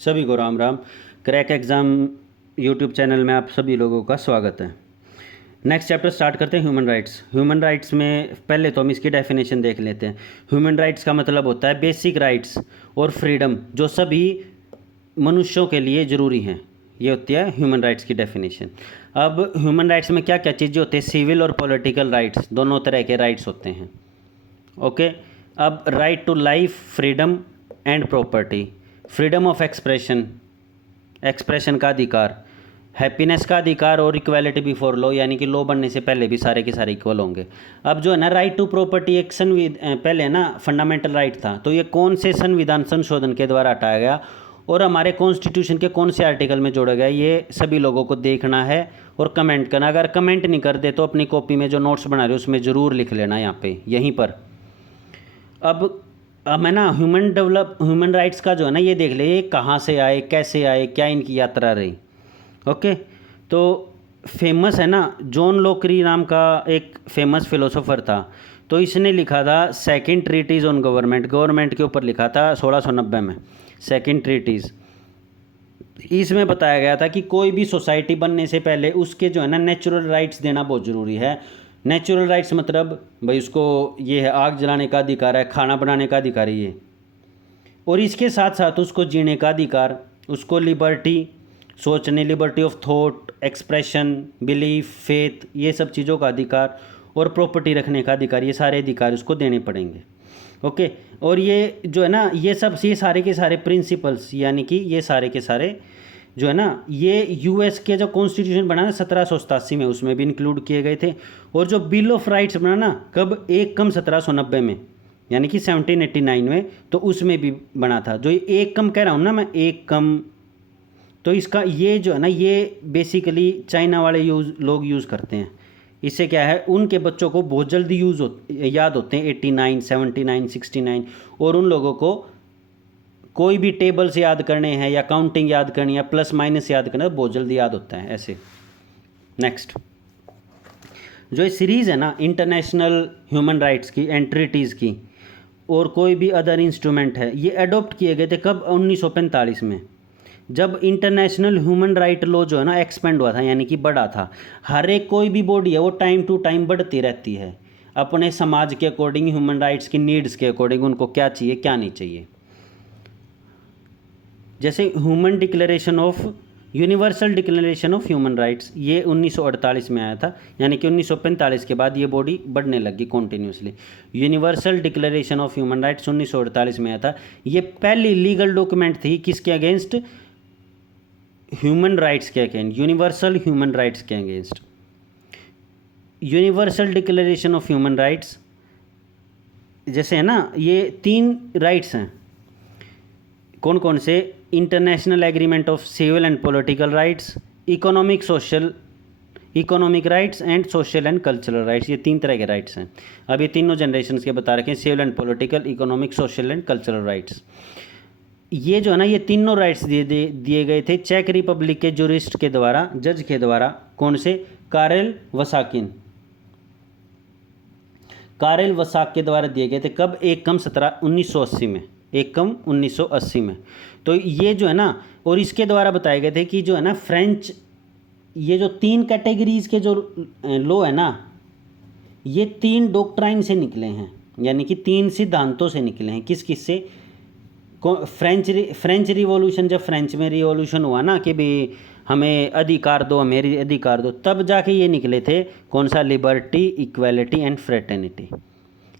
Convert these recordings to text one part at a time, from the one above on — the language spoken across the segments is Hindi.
सभी को Ram Ram. Crack exam YouTube channel में आप सभी लोगों का स्वागत है। नेक्स्ट चैप्टर स्टार्ट करते हैं ह्यूमन राइट्स। ह्यूमन राइट्स में पहले तो हम इसकी डेफिनेशन देख लेते हैं। ह्यूमन राइट्स का मतलब होता है बेसिक राइट्स और फ्रीडम जो सभी मनुष्यों के लिए ज़रूरी हैं। ये होती है ह्यूमन राइट्स की डेफिनेशन। अब ह्यूमन राइट्स में क्या क्या चीज़ें होती हैं? सिविल और पॉलिटिकल राइट्स, दोनों तरह के राइट्स होते हैं। ओके। अब right to life, freedom and property, freedom of expression, expression का अधिकार, हैप्पीनेस का अधिकार और इक्वालिटी बिफोर लॉ, यानी कि लॉ बनने से पहले भी सारे के सारे इक्वल होंगे। अब जो है ना राइट टू प्रॉपर्टी एक पहले ना फंडामेंटल राइट था, तो ये कौन से संविधान संशोधन के द्वारा हटाया गया और हमारे कॉन्स्टिट्यूशन के कौन से आर्टिकल में जोड़ा गया, ये सभी लोगों को देखना है और कमेंट करना। अगर कमेंट नहीं कर दे तो अपनी कॉपी में जो नोट्स बना रहे हो उसमें ज़रूर लिख लेना यहाँ पे यहीं पर। अब मैं ना ह्यूमन राइट्स का जो है ना ये देख ले, ये कहाँ से आए, कैसे आए, क्या इनकी यात्रा रही। ओके। तो फेमस है ना, जॉन लोकरी नाम का एक फेमस फिलोसोफर था, तो इसने लिखा था सेकंड ट्रीटीज़ ऑन गवर्नमेंट के ऊपर लिखा था 1690 में, सेकंड ट्रीटीज़। इसमें बताया गया था कि कोई भी सोसाइटी बनने से पहले उसके जो है ना नेचुरल राइट्स देना बहुत ज़रूरी है। नेचुरल राइट्स मतलब भाई उसको ये है, आग जलाने का अधिकार है, खाना बनाने का अधिकार है ये, और इसके साथ साथ उसको जीने का अधिकार, उसको लिबर्टी सोचने, liberty of thought, expression, belief, faith, ये सब चीज़ों का अधिकार, और प्रॉपर्टी रखने का अधिकार, ये सारे अधिकार उसको देने पड़ेंगे। ओके। और ये जो है ना ये सारे के सारे प्रिंसिपल्स, यानी कि ये सारे के सारे जो है ना ये यूएस के जो कॉन्स्टिट्यूशन बना ना 1787 में, उसमें भी इंक्लूड किए गए थे। और जो बिल ऑफ राइट्स बना ना कब, 1 1790 में, यानी कि 1789 में, तो उसमें भी बना था। जो ये 1 कह रहा हूँ ना मैं, 1, तो इसका ये जो है ना ये बेसिकली चाइना वाले लोग यूज़ करते हैं। इससे क्या है, उनके बच्चों को बहुत जल्दी याद होते हैं 89, 79, 69, और उन लोगों को कोई भी टेबल्स याद करने हैं या काउंटिंग याद करनी है, प्लस माइनस याद करना है, बहुत जल्दी याद होता है ऐसे। नेक्स्ट जो ये सीरीज़ है ना इंटरनेशनल ह्यूमन राइट्स की, एंट्रिटीज़ की, और कोई भी अदर इंस्ट्रूमेंट है, ये अडॉप्ट किए गए थे कब, 1945 में, जब इंटरनेशनल ह्यूमन राइट लॉ जो है ना एक्सपेंड हुआ था, यानी कि बढ़ा था। हर एक कोई भी बॉडी है वो टाइम टू टाइम बढ़ती रहती है अपने समाज के अकॉर्डिंग, ह्यूमन राइट्स की नीड्स के अकॉर्डिंग, उनको क्या चाहिए क्या नहीं चाहिए। जैसे universal declaration of human rights, ये 1948 में आया था, यानी कि 1945 के बाद ये बॉडी बढ़ने लगी continuously. Universal declaration of human rights 1948 में आया था। ये पहली लीगल डॉक्यूमेंट थी किसके अगेंस्ट, ह्यूमन राइट्स के अगेंस्ट, यूनिवर्सल ह्यूमन राइट्स के against. Universal declaration of human rights जैसे है ना, ये 3 राइट्स हैं। कौन कौन से? International agreement of civil and political rights, economic rights and social and cultural rights, ये 3 तरह के राइट्स हैं। अब ये तीनों जनरेशन के बता रखे हैं, civil and political, economic, social and cultural rights. ये जो है ना ये तीनों राइट्स दिए गए थे चेक रिपब्लिक के जूरिस्ट के द्वारा, जज के द्वारा। कौन से? कारेल वसाक के द्वारा दिए गए थे। कब? 1980 में, 1980 में। तो ये जो है ना, और इसके द्वारा बताए गए थे कि जो है ना फ्रेंच, ये जो 3 कैटेगरीज के जो लॉ है ना, ये 3 डॉक्ट्राइन से निकले हैं, यानी कि 3 सिद्धांतों से निकले हैं। किस किस से? फ्रेंच रिवॉल्यूशन, जब फ्रेंच में रिवॉल्यूशन हुआ ना कि भाई हमें अधिकार दो, हमें अधिकार दो, तब जाके ये निकले थे। कौन सा? Liberty, equality and fraternity.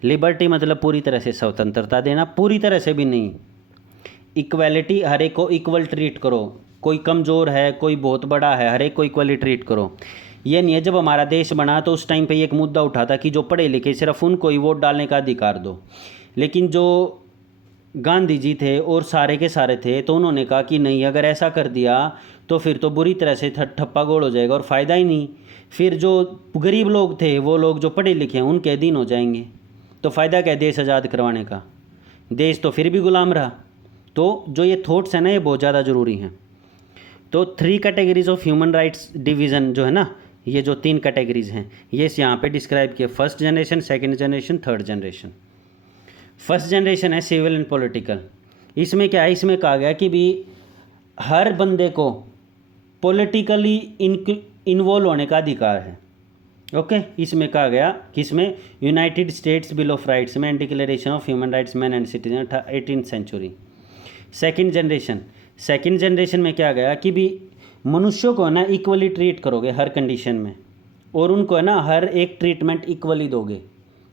Liberty मतलब पूरी तरह से स्वतंत्रता देना, पूरी तरह से भी नहीं। इक्वालिटी, हर एक को इक्वल ट्रीट करो, कोई कमज़ोर है, कोई बहुत बड़ा है, हर एक को इक्वली ट्रीट करो। ये नहीं है, जब हमारा देश बना तो उस टाइम पे एक मुद्दा उठा था कि जो पढ़े लिखे सिर्फ उनको ही वोट डालने का अधिकार दो। लेकिन जो गांधी जी थे और सारे के सारे थे, तो उन्होंने कहा कि नहीं, अगर ऐसा कर दिया तो फिर तो बुरी तरह से ठप्पा गोल हो जाएगा और फ़ायदा ही नहीं। फिर जो गरीब लोग थे, वो लोग जो पढ़े लिखे हैं, उनके अधीन हो जाएंगे, तो फ़ायदा क्या है देश आज़ाद करवाने का? देश तो फिर भी गुलाम रहा। तो जो ये थॉट्स हैं ना, ये बहुत ज़्यादा ज़रूरी हैं। तो 3 categories of human rights division जो है ना, ये जो 3 कैटेगरीज हैं, ये यहाँ पे डिस्क्राइब किए। First generation, second generation, third generation. First generation है सिविल एंड पॉलिटिकल। इसमें क्या है, इसमें कहा गया कि भी हर बंदे को पॉलिटिकली इन्वॉल्व होने का अधिकार है। ओके, इसमें कहा गया किसमें, United States bill of rights में and declaration of human rights man and citizen 18th century. Second generation में क्या गया कि भी मनुष्यों को ना इक्वली ट्रीट करोगे हर कंडीशन में, और उनको है ना हर एक ट्रीटमेंट इक्वली दोगे,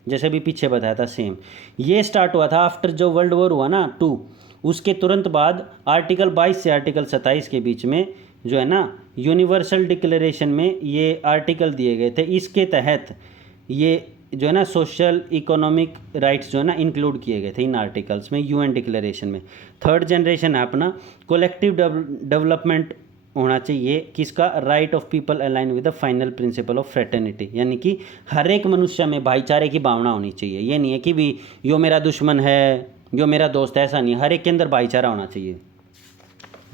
जैसे भी पीछे बताया था सेम। ये स्टार्ट हुआ था आफ्टर जो वर्ल्ड वॉर हुआ ना 2, उसके तुरंत बाद आर्टिकल 22 से आर्टिकल 27 के बीच में जो है ना यूनिवर्सल डिक्लेरेशन में ये आर्टिकल दिए गए थे। इसके तहत ये जो है ना सोशल इकोनॉमिक राइट्स जो है ना इंक्लूड किए गए थे इन आर्टिकल्स में, यूएन डिक्लेरेशन में। थर्ड जनरेशन है अपना कोलेक्टिव डेवलपमेंट होना चाहिए, किसका, right of people align with the final principle of fraternity, यानी कि हर एक मनुष्य में भाईचारे की भावना होनी चाहिए। ये नहीं है कि भी यो मेरा दुश्मन है, यो मेरा दोस्त है, ऐसा नहीं, हर एक के अंदर भाईचारा होना चाहिए।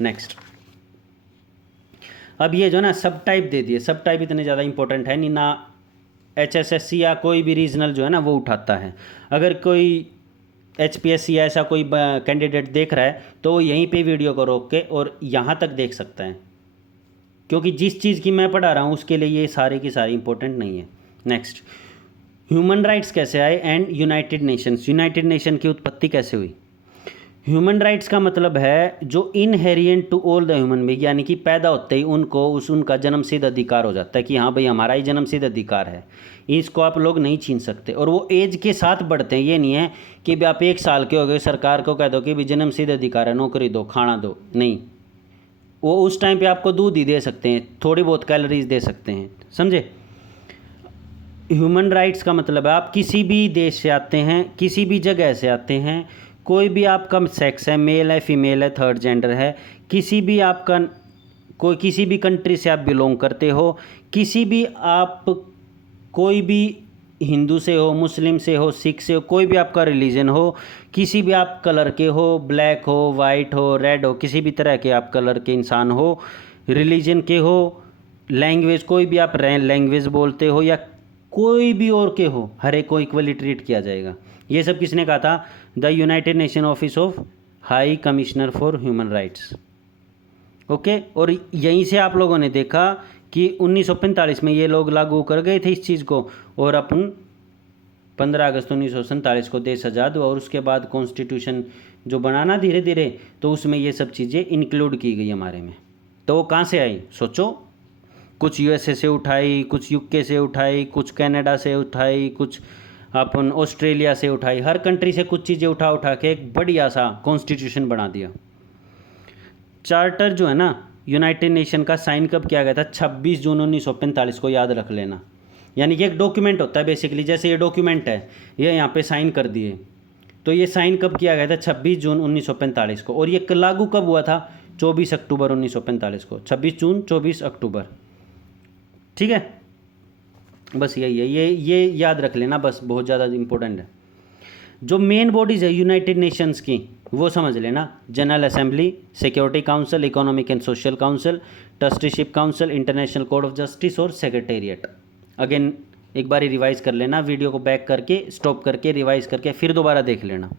नेक्स्ट, अब ये जो ना सब टाइप दे दिए, सब टाइप इतने ज़्यादा इंपॉर्टेंट है नहीं ना, HSSC या कोई भी रीजनल जो है ना वो उठाता है। अगर कोई HPSC या ऐसा कोई कैंडिडेट देख रहा है तो वो यहीं पे वीडियो को रोक के और यहाँ तक देख सकता है, क्योंकि जिस चीज़ की मैं पढ़ा रहा हूँ उसके लिए ये सारे की सारी इंपॉर्टेंट नहीं है। नेक्स्ट, ह्यूमन राइट्स कैसे आए and United Nations, United nation की उत्पत्ति कैसे हुई। ह्यूमन राइट्स का मतलब है जो inherent to all the human being, यानी कि पैदा होते ही उनको उनका जन्मसिद्ध अधिकार हो जाता है कि हाँ भाई हमारा ही जन्मसिद्ध अधिकार है, इसको आप लोग नहीं छीन सकते। और वो एज के साथ बढ़ते हैं, ये नहीं है कि भी आप 1 साल के हो गए सरकार को कह दो कि भी जन्मसिद्ध अधिकार है, नौकरी दो, खाना दो, नहीं, वो उस टाइम पे आपको दूध ही दे सकते हैं, थोड़ी बहुत कैलोरीज दे सकते हैं, समझे। ह्यूमन राइट्स का मतलब है आप किसी भी देश से आते हैं, किसी भी जगह से आते हैं, कोई भी आपका सेक्स है, मेल है, फीमेल है, थर्ड जेंडर है, किसी भी आपका कोई किसी भी कंट्री से आप बिलोंग करते हो, किसी भी आप कोई भी हिंदू से हो, मुस्लिम से हो, सिख से हो, कोई भी आपका रिलीजन हो, किसी भी आप कलर के हो, ब्लैक हो, वाइट हो, रेड हो, किसी भी तरह के आप कलर के इंसान हो, रिलीजन के हो, लैंग्वेज कोई भी आप लैंग्वेज बोलते हो या कोई भी और के हो, हर एक को इक्वली ट्रीट किया जाएगा। ये सब किसने कहा था, the United nation office of high commissioner for human rights. Okay, और यहीं से आप लोगों ने देखा कि 1945 में ये लोग लागू कर गए थे इस चीज़ को, और अपन 15 अगस्त 1947 को देश आज़ाद हुआ, और उसके बाद कॉन्स्टिट्यूशन जो बनाना धीरे धीरे, तो उसमें ये सब चीज़ें इंक्लूड की गई हमारे में। तो वो कहाँ से आई, सोचो, कुछ USA से उठाई, कुछ UK से उठाई, कुछ कनाडा से उठाई, कुछ अपन ऑस्ट्रेलिया से उठाई, हर कंट्री से कुछ चीज़ें उठा उठा के एक बढ़िया सा कॉन्स्टिट्यूशन बना दिया। चार्टर जो है ना यूनाइटेड नेशन का साइन कब किया गया था, 26 जून 1945 को, याद रख लेना। यानी कि एक डॉक्यूमेंट होता है बेसिकली, जैसे ये डॉक्यूमेंट है, ये यहाँ पे साइन कर दिए, तो ये साइन कब किया गया था, 26 जून 1945 को। और ये लागू कब हुआ था, 24 अक्टूबर 1945 को, 26 जून 24 अक्टूबर, ठीक है। बस यही है, ये याद रख लेना, बस बहुत ज़्यादा इंपॉर्टेंट है। जो मेन बॉडीज़ है यूनाइटेड नेशंस की वो समझ लेना, general assembly, security council, economic and social council, trusteeship council, international court of justice और सेक्रेटेरिएट। अगेन एक बार रिवाइज कर लेना, वीडियो को बैक करके स्टॉप करके रिवाइज करके फिर दोबारा देख लेना।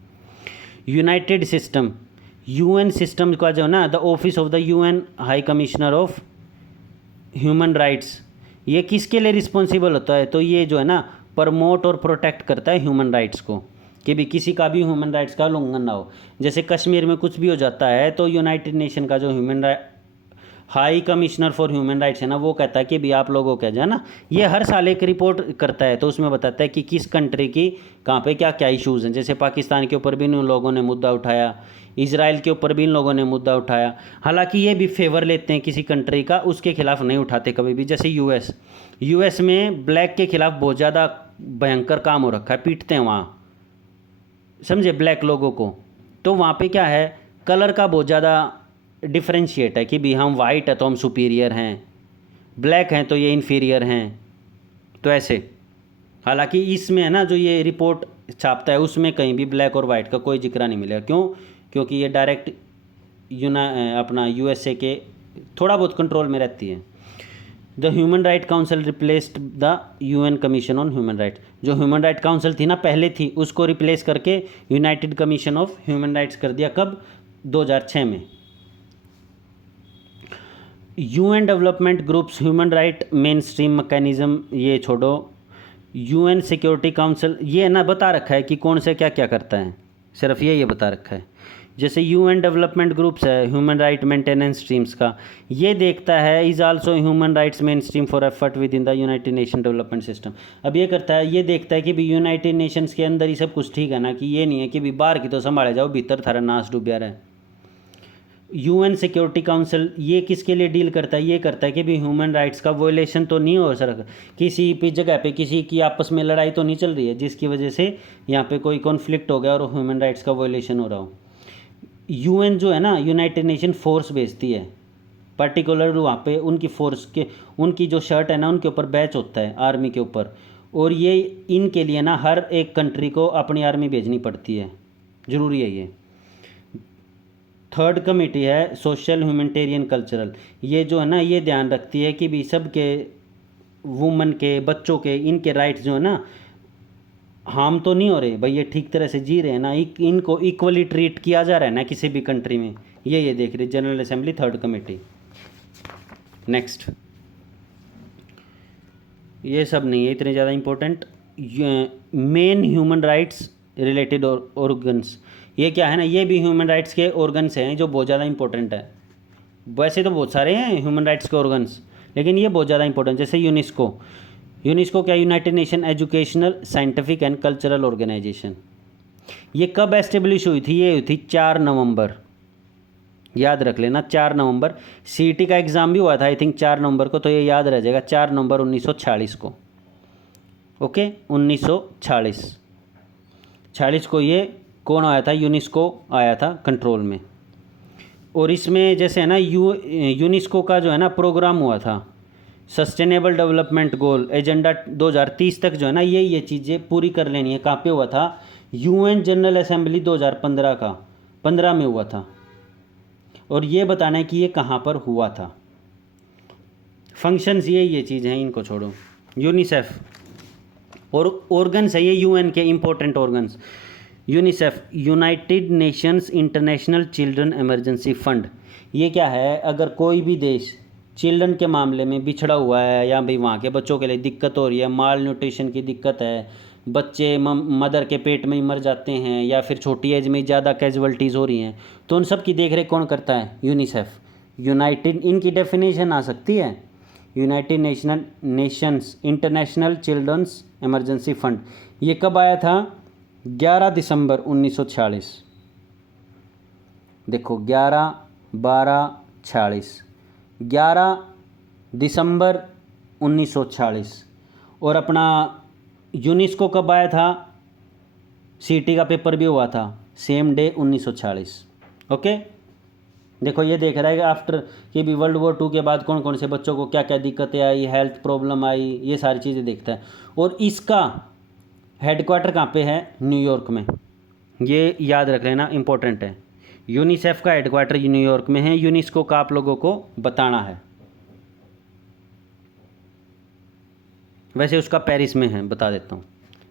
यूनाइटेड सिस्टम, UN सिस्टम का जो ना the office of the UN high commissioner of human rights, ये किसके लिए रिस्पॉन्सिबल होता है, तो ये जो है ना प्रमोट और प्रोटेक्ट करता है ह्यूमन राइट्स को, कि भी किसी का भी ह्यूमन राइट्स का उल्लंघन ना हो। जैसे कश्मीर में कुछ भी हो जाता है तो यूनाइटेड नेशन का जो high commissioner for human rights है ना, वो कहता है कि भी आप लोगों का जो है ना, ये हर साल एक रिपोर्ट करता है, तो उसमें बताता है कि किस कंट्री की कहाँ पे क्या क्या इश्यूज़ हैं। जैसे पाकिस्तान के ऊपर भी इन लोगों ने मुद्दा उठाया, इजराइल के ऊपर भी इन लोगों ने मुद्दा उठाया। हालांकि ये भी फेवर लेते हैं किसी कंट्री का, उसके खिलाफ नहीं उठाते कभी भी। जैसे यूएस में ब्लैक के खिलाफ बहुत ज़्यादा भयंकर काम हो रखा है, पीटते हैं वहाँ, समझे, ब्लैक लोगों को। तो वहाँ पे क्या है, कलर का बहुत ज़्यादा डिफ्रेंशिएट है कि भी हम वाइट है तो हम सुपीरियर हैं, ब्लैक हैं तो ये इन्फीरियर हैं, तो ऐसे। हालांकि इसमें है ना जो ये रिपोर्ट छापता है उसमें कहीं भी ब्लैक और वाइट का कोई जिक्र नहीं मिलेगा। क्यों, क्योंकि ये डायरेक्ट अपना USA के थोड़ा बहुत कंट्रोल में रहती है। The human right council replaced the UN commission on human rights. जो ह्यूमन राइट काउंसिल थी ना पहले थी, उसको रिप्लेस करके United commission of human rights कर दिया। कब, 2006 में। UN development groups human right main stream mechanism ये छोड़ो। यूएन सिक्योरिटी काउंसिल ये ना बता रखा है कि कौन से क्या क्या करता है, सिर्फ ये बता रखा है। जैसे यूएन डेवलपमेंट ग्रुप्स है ह्यूमन राइट मेंटेनेंस स्ट्रीम्स का, ये देखता है is also human rights main stream for effort with in the United nation development system. अब ये करता है, ये देखता है कि भी यूनाइटेड नेशंस के अंदर ही सब कुछ ठीक है ना, कि ये नहीं है कि भी बाहर की तो संभाले जाओ, भीतर थारा नाश डूबया रहे। यूएन सिक्योरिटी काउंसिल ये किसके लिए डील करता है, ये करता है कि भी ह्यूमन राइट्स का वोलेशन तो नहीं हो सर, किसी भी जगह पे किसी की आपस में लड़ाई तो नहीं चल रही है जिसकी वजह से यहाँ पे कोई कॉन्फ्लिक्ट हो गया और ह्यूमन राइट्स का वोलेशन हो रहा हो। यूएन जो है ना, यूनाइटेड नेशन फोर्स भेजती है पर्टिकुलर वहाँ पे, उनकी फोर्स के उनकी जो शर्ट है ना उनके ऊपर बैच होता है आर्मी के ऊपर, और ये इनके लिए ना हर एक कंट्री को अपनी आर्मी भेजनी पड़ती है, ज़रूरी है ये। थर्ड कमेटी है सोशल ह्यूमैनिटेरियन कल्चरल, ये जो है ना ये ध्यान रखती है कि भी सबके वुमन के बच्चों के इनके राइट्स जो है ना हार्म तो नहीं हो रहे भाई, ये ठीक तरह से जी रहे हैं ना, इनको इक्वली ट्रीट किया जा रहा है ना किसी भी कंट्री में, ये देख रही general assembly third committee. Next, ये सब नहीं है इतने ज़्यादा important. Main human rights related organs, ये क्या है ना, ये भी ह्यूमन राइट्स के ऑर्गन्स हैं जो बहुत ज़्यादा इंपॉर्टेंट है। वैसे तो बहुत सारे हैं ह्यूमन राइट्स के ऑर्गन्स, लेकिन ये बहुत ज़्यादा इंपॉर्टेंट। जैसे यूनेस्को, यूनेस्को क्या, united nation educational scientific and cultural organisation. ये कब एस्टेब्लिश हुई थी, ये हुई थी 4 नवंबर, याद रख लेना 4 नवंबर। सीईटी का एग्ज़ाम भी हुआ था आई थिंक 4 नवंबर को, तो ये याद रह जाएगा 4 नवंबर 1946 को। ओके 1946 को ये कौन आया था, यूनेस्को आया था कंट्रोल में। और इसमें जैसे है ना यूनेस्को का जो है ना प्रोग्राम हुआ था सस्टेनेबल डेवलपमेंट गोल एजेंडा 2030 तक जो है ना ये चीज़ें पूरी कर लेनी है। कहाँ पे हुआ था, यूएन जनरल असेंबली 2015 का 15 में हुआ था, और ये बताना है कि ये कहाँ पर हुआ था। फंक्शंस ये चीज़ हैं, इनको छोड़ो। यूनिसेफ और ऑर्गन्स है ये यूएन के important organs. UNICEF United nations international children emergency fund, ये क्या है, अगर कोई भी देश चिल्ड्रन के मामले में बिछड़ा हुआ है या भाई वहाँ के बच्चों के लिए दिक्कत हो रही है, माल न्यूट्रिशन की दिक्कत है, बच्चे मदर के पेट में ही मर जाते हैं या फिर छोटी एज में ज़्यादा कैजुअल्टीज़ हो रही हैं, तो उन सब की देख रेख कौन करता है, यूनिसेफ। यूनाइटेड, इनकी डेफिनेशन आ सकती है united nations international children's emergency fund. ये कब आया था, 11 दिसंबर 1946। देखो 11/12/46, 11 दिसंबर 1946। और अपना यूनेस्को कब आया था, सीटी का पेपर भी हुआ था सेम डे 1946। ओके देखो ये देख रहा है कि आफ्टर कि भी World War II के बाद कौन कौन से बच्चों को क्या क्या दिक्कतें आई, हेल्थ प्रॉब्लम आई, ये सारी चीज़ें देखता है। और इसका हेडक्वार्टर कहाँ पे है, न्यूयॉर्क में, ये याद रख लेना इंपॉर्टेंट है। यूनिसेफ का हेडक्वार्टर न्यूयॉर्क में है, यूनेस्को का आप लोगों को बताना है, वैसे उसका पेरिस में है, बता देता हूँ।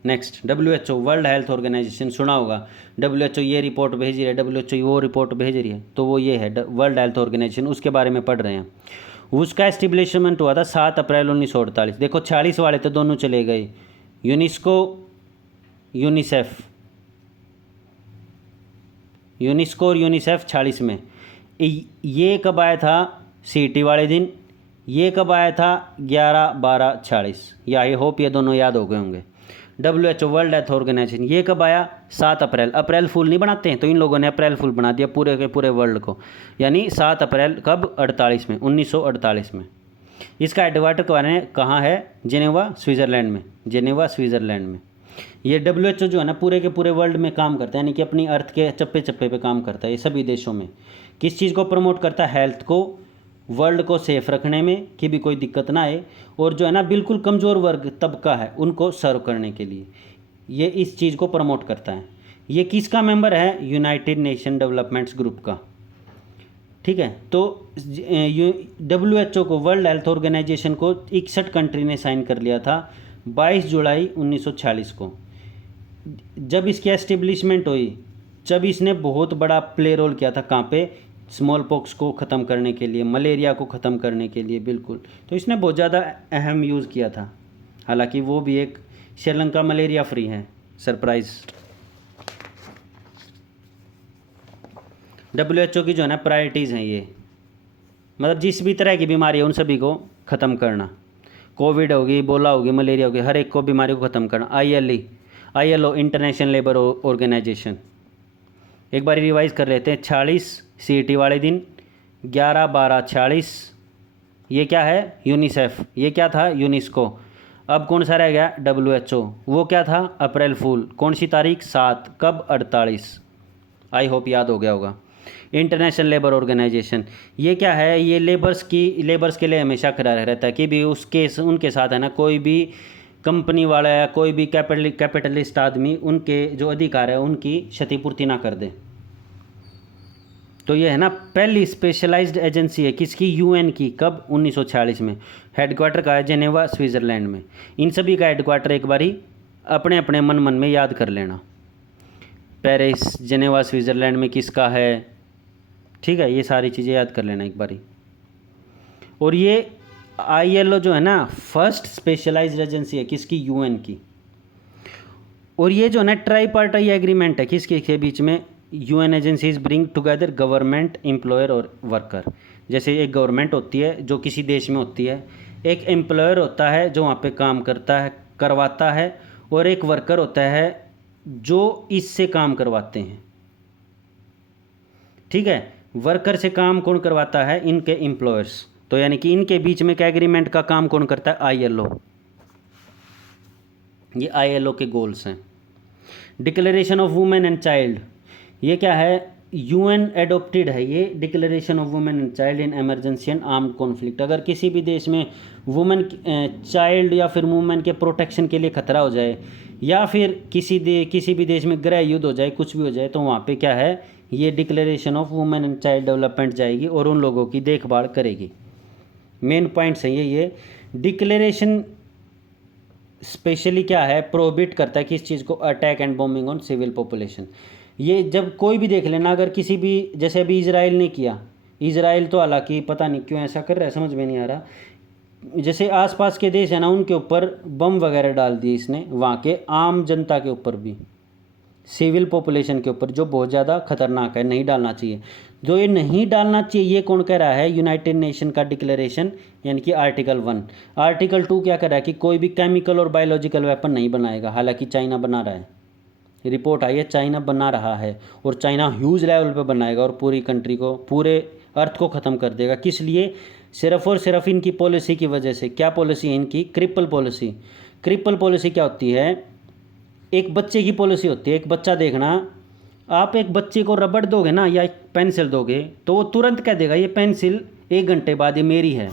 Next, WHO world health organisation सुना होगा। WHO ये रिपोर्ट भेज रही है, WHO वो रिपोर्ट भेज रही है, तो वो ये है वर्ल्ड हेल्थ ऑर्गेनाइजेशन, उसके बारे में पढ़ रहे हैं। उसका एस्टिब्लिशमेंट हुआ था 7 अप्रैल 1948। देखो 40 वाले तो दोनों चले गए, यूनेस्को और यूनिसेफ 40 में। ये कब आया था, सीटी वाले दिन, ये कब आया था, 11/12/46। या आई होप ये दोनों याद हो गए होंगे। WHO वर्ल्ड हेल्थ ऑर्गेनाइजेशन ये कब आया, 7 अप्रैल। अप्रैल फूल नहीं बनाते हैं, तो इन लोगों ने अप्रैल फूल बना दिया पूरे के पूरे वर्ल्ड को, यानी 7 अप्रैल कब, 48 में, 1948 में। इसका हेडक्वार्टर कहाँ है, जेनेवा स्विट्ज़रलैंड में, जेनेवा स्विट्ज़रलैंड में। ये WHO जो है ना पूरे के पूरे वर्ल्ड में काम करता है, यानी कि अपनी अर्थ के चप्पे चप्पे पे काम करता है ये सभी देशों में। किस चीज़ को प्रमोट करता है, हेल्थ को, वर्ल्ड को सेफ रखने में कि भी कोई दिक्कत ना आए, और जो है ना बिल्कुल कमज़ोर वर्ग तबका है उनको सर्व करने के लिए ये इस चीज़ को प्रमोट करता है। ये किसका मेंबर है, यूनाइटेड नेशन डेवलपमेंट्स ग्रुप का, ठीक है। तो WHO को, वर्ल्ड हेल्थ ऑर्गेनाइजेशन को 61 कंट्री ने साइन कर लिया था 22 जुलाई 1946 को। जब इसकी एस्टेब्लिशमेंट हुई, जब इसने बहुत बड़ा प्ले रोल किया था, कहाँ पे, स्मॉल पॉक्स को ख़त्म करने के लिए, मलेरिया को ख़त्म करने के लिए, बिल्कुल। तो इसने बहुत ज़्यादा अहम यूज़ किया था। हालांकि वो भी एक श्रीलंका मलेरिया फ्री है, सरप्राइज़। WHO की जो है ना प्रायोरिटीज़ हैं ये, मतलब जिस भी तरह की बीमारी है उन सभी को ख़त्म करना। कोविड होगी, इबोला होगी, मलेरिया होगी, हर एक को बीमारी को ख़त्म करना। ILO इंटरनेशनल लेबर ऑर्गेनाइजेशन, एक बार रिवाइज़ कर लेते हैं। 46 CET वाले दिन, 11/12/46, ये क्या है? यूनिसेफ। ये क्या था? यूनेस्को। अब कौन सा रह गया? WHO। वो क्या था? अप्रैल फूल। कौन सी तारीख? 7। कब? 48। आई होप याद हो गया होगा। इंटरनेशनल लेबर ऑर्गेनाइजेशन, ये क्या है? ये लेबर्स के लिए हमेशा खड़ा रहता है कि भी उनके साथ है ना कोई भी कंपनी वाला या कोई भी कैपिटलिस्ट आदमी उनके जो अधिकार है उनकी क्षतिपूर्ति ना कर दे। तो ये है ना पहली स्पेशलाइज्ड एजेंसी है किसकी? UN की। कब? 1946 में। हेडक्वार्टर का है जेनेवा, स्विट्ज़रलैंड में। इन सभी का हेडक्वार्टर एक बारी अपने अपने मन में याद कर लेना। पेरिस, जेनेवा स्विट्ज़रलैंड में किसका है, ठीक है, ये सारी चीज़ें याद कर लेना एक बारी। और ये ILO जो है ना फर्स्ट स्पेशलाइज्ड एजेंसी है किसकी? UN की। और ये जो है ना ट्राईपार्टाई एग्रीमेंट है किसके के बीच में? UN agencies bring together government, employer और वर्कर। जैसे एक गवर्नमेंट होती है जो किसी देश में होती है, एक एम्प्लॉयर होता है जो वहाँ पे काम करवाता है, और एक वर्कर होता है जो इससे काम करवाते हैं, ठीक है। वर्कर से काम कौन करवाता है? इनके एम्प्लॉयर्स। तो यानी कि इनके बीच में क्या एग्रीमेंट का काम कौन करता है? ILO। ये ILO के गोल्स हैं। Declaration of women and child, ये क्या है? UN एडोप्टेड है ये declaration of women and child in emergency and armed conflict. अगर किसी भी देश में वुमेन, चाइल्ड या फिर वुमेन के प्रोटेक्शन के लिए खतरा हो जाए, या फिर किसी भी देश में गृह युद्ध हो जाए, कुछ भी हो जाए, तो वहाँ पे क्या है? ये declaration of women and child development जाएगी और उन लोगों की देखभाल करेगी। मेन पॉइंट्स हैं ये डिक्लेरेशन स्पेशली क्या है? प्रोहिबिट करता है किस चीज़ को? Attack and bombing on civil population. ये जब कोई भी देख लेना, अगर किसी भी, जैसे अभी इजराइल ने किया, इजराइल तो हालांकि पता नहीं क्यों ऐसा कर रहा है, समझ में नहीं आ रहा। जैसे आसपास के देश है ना उनके ऊपर बम वगैरह डाल दिए इसने, वहाँ के आम जनता के ऊपर भी, सिविल पॉपुलेशन के ऊपर, जो बहुत ज़्यादा खतरनाक है, नहीं डालना चाहिए। जो ये नहीं डालना चाहिए ये कौन कह रहा है? यूनाइटेड नेशन का डिक्लेरेशन, यानी कि आर्टिकल 1। आर्टिकल 2 क्या कह रहा है? कि कोई भी केमिकल और बायोलॉजिकल वेपन नहीं बनाएगा। हालांकि चाइना बना रहा है, रिपोर्ट आई है चाइना बना रहा है, और चाइना ह्यूज लेवल पे बनाएगा और पूरी कंट्री को, पूरे अर्थ को ख़त्म कर देगा। किस लिए? सिर्फ और सिर्फ इनकी पॉलिसी की वजह से। क्या पॉलिसी है इनकी? Cripple policy. क्रिपल पॉलिसी क्या होती है? एक बच्चे की पॉलिसी होती है। एक बच्चा, देखना आप एक बच्चे को रबड़ दोगे ना या एक पेंसिल दोगे तो वो तुरंत कह देगा ये पेंसिल 1 घंटे बाद ये मेरी है।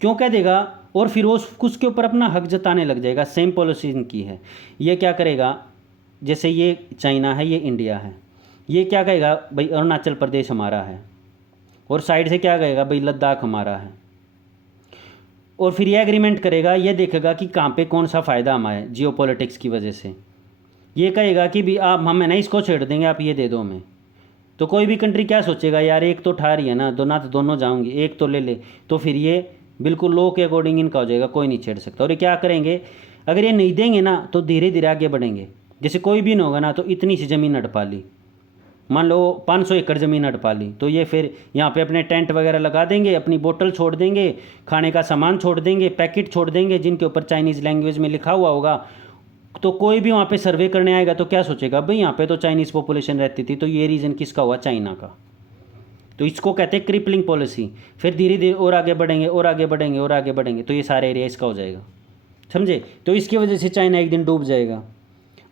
क्यों कह देगा? और फिर वो उसके ऊपर अपना हक जताने लग जाएगा। सेम पॉलिसी इनकी है। ये क्या करेगा? जैसे ये चाइना है, ये इंडिया है, ये क्या कहेगा? भाई अरुणाचल प्रदेश हमारा है, और साइड से क्या कहेगा? भाई लद्दाख हमारा है। और फिर ये एग्रीमेंट करेगा, ये देखेगा कि कहाँ पे कौन सा फ़ायदा हमारा है जियोपॉलिटिक्स की वजह से। ये कहेगा कि भी आप हमें ना इसको छेड़ देंगे, आप ये दे दो हमें। तो कोई भी कंट्री क्या सोचेगा? यार एक तो ठा रही है ना, ना तो दोनों जाऊंगी, एक तो ले ले। तो फिर ये बिल्कुल लॉ के अकॉर्डिंग इनका हो जाएगा, कोई नहीं छेड़ सकता। और ये क्या करेंगे? अगर ये नहीं देंगे ना तो धीरे धीरे आगे बढ़ेंगे। जैसे कोई भी नहीं होगा ना तो इतनी सी ज़मीन हड़पा ली, मान लो 500 एकड़ ज़मीन हड़पा ली, तो ये फिर यहाँ पे अपने टेंट वगैरह लगा देंगे, अपनी बोतल छोड़ देंगे, खाने का सामान छोड़ देंगे, पैकेट छोड़ देंगे जिनके ऊपर चाइनीज़ लैंग्वेज में लिखा हुआ होगा। तो कोई भी वहाँ पे सर्वे करने आएगा तो क्या सोचेगा? भाई यहाँ पे तो चाइनीज़ पॉपुलेशन रहती थी, तो ये रीज़न किसका हुआ? चाइना का। तो इसको कहते हैं क्रिपलिंग पॉलिसी। फिर धीरे धीरे और आगे बढ़ेंगे और आगे बढ़ेंगे और आगे बढ़ेंगे, तो ये सारे एरिया इसका हो जाएगा, समझे? तो इसकी वजह से चाइना एक दिन डूब जाएगा।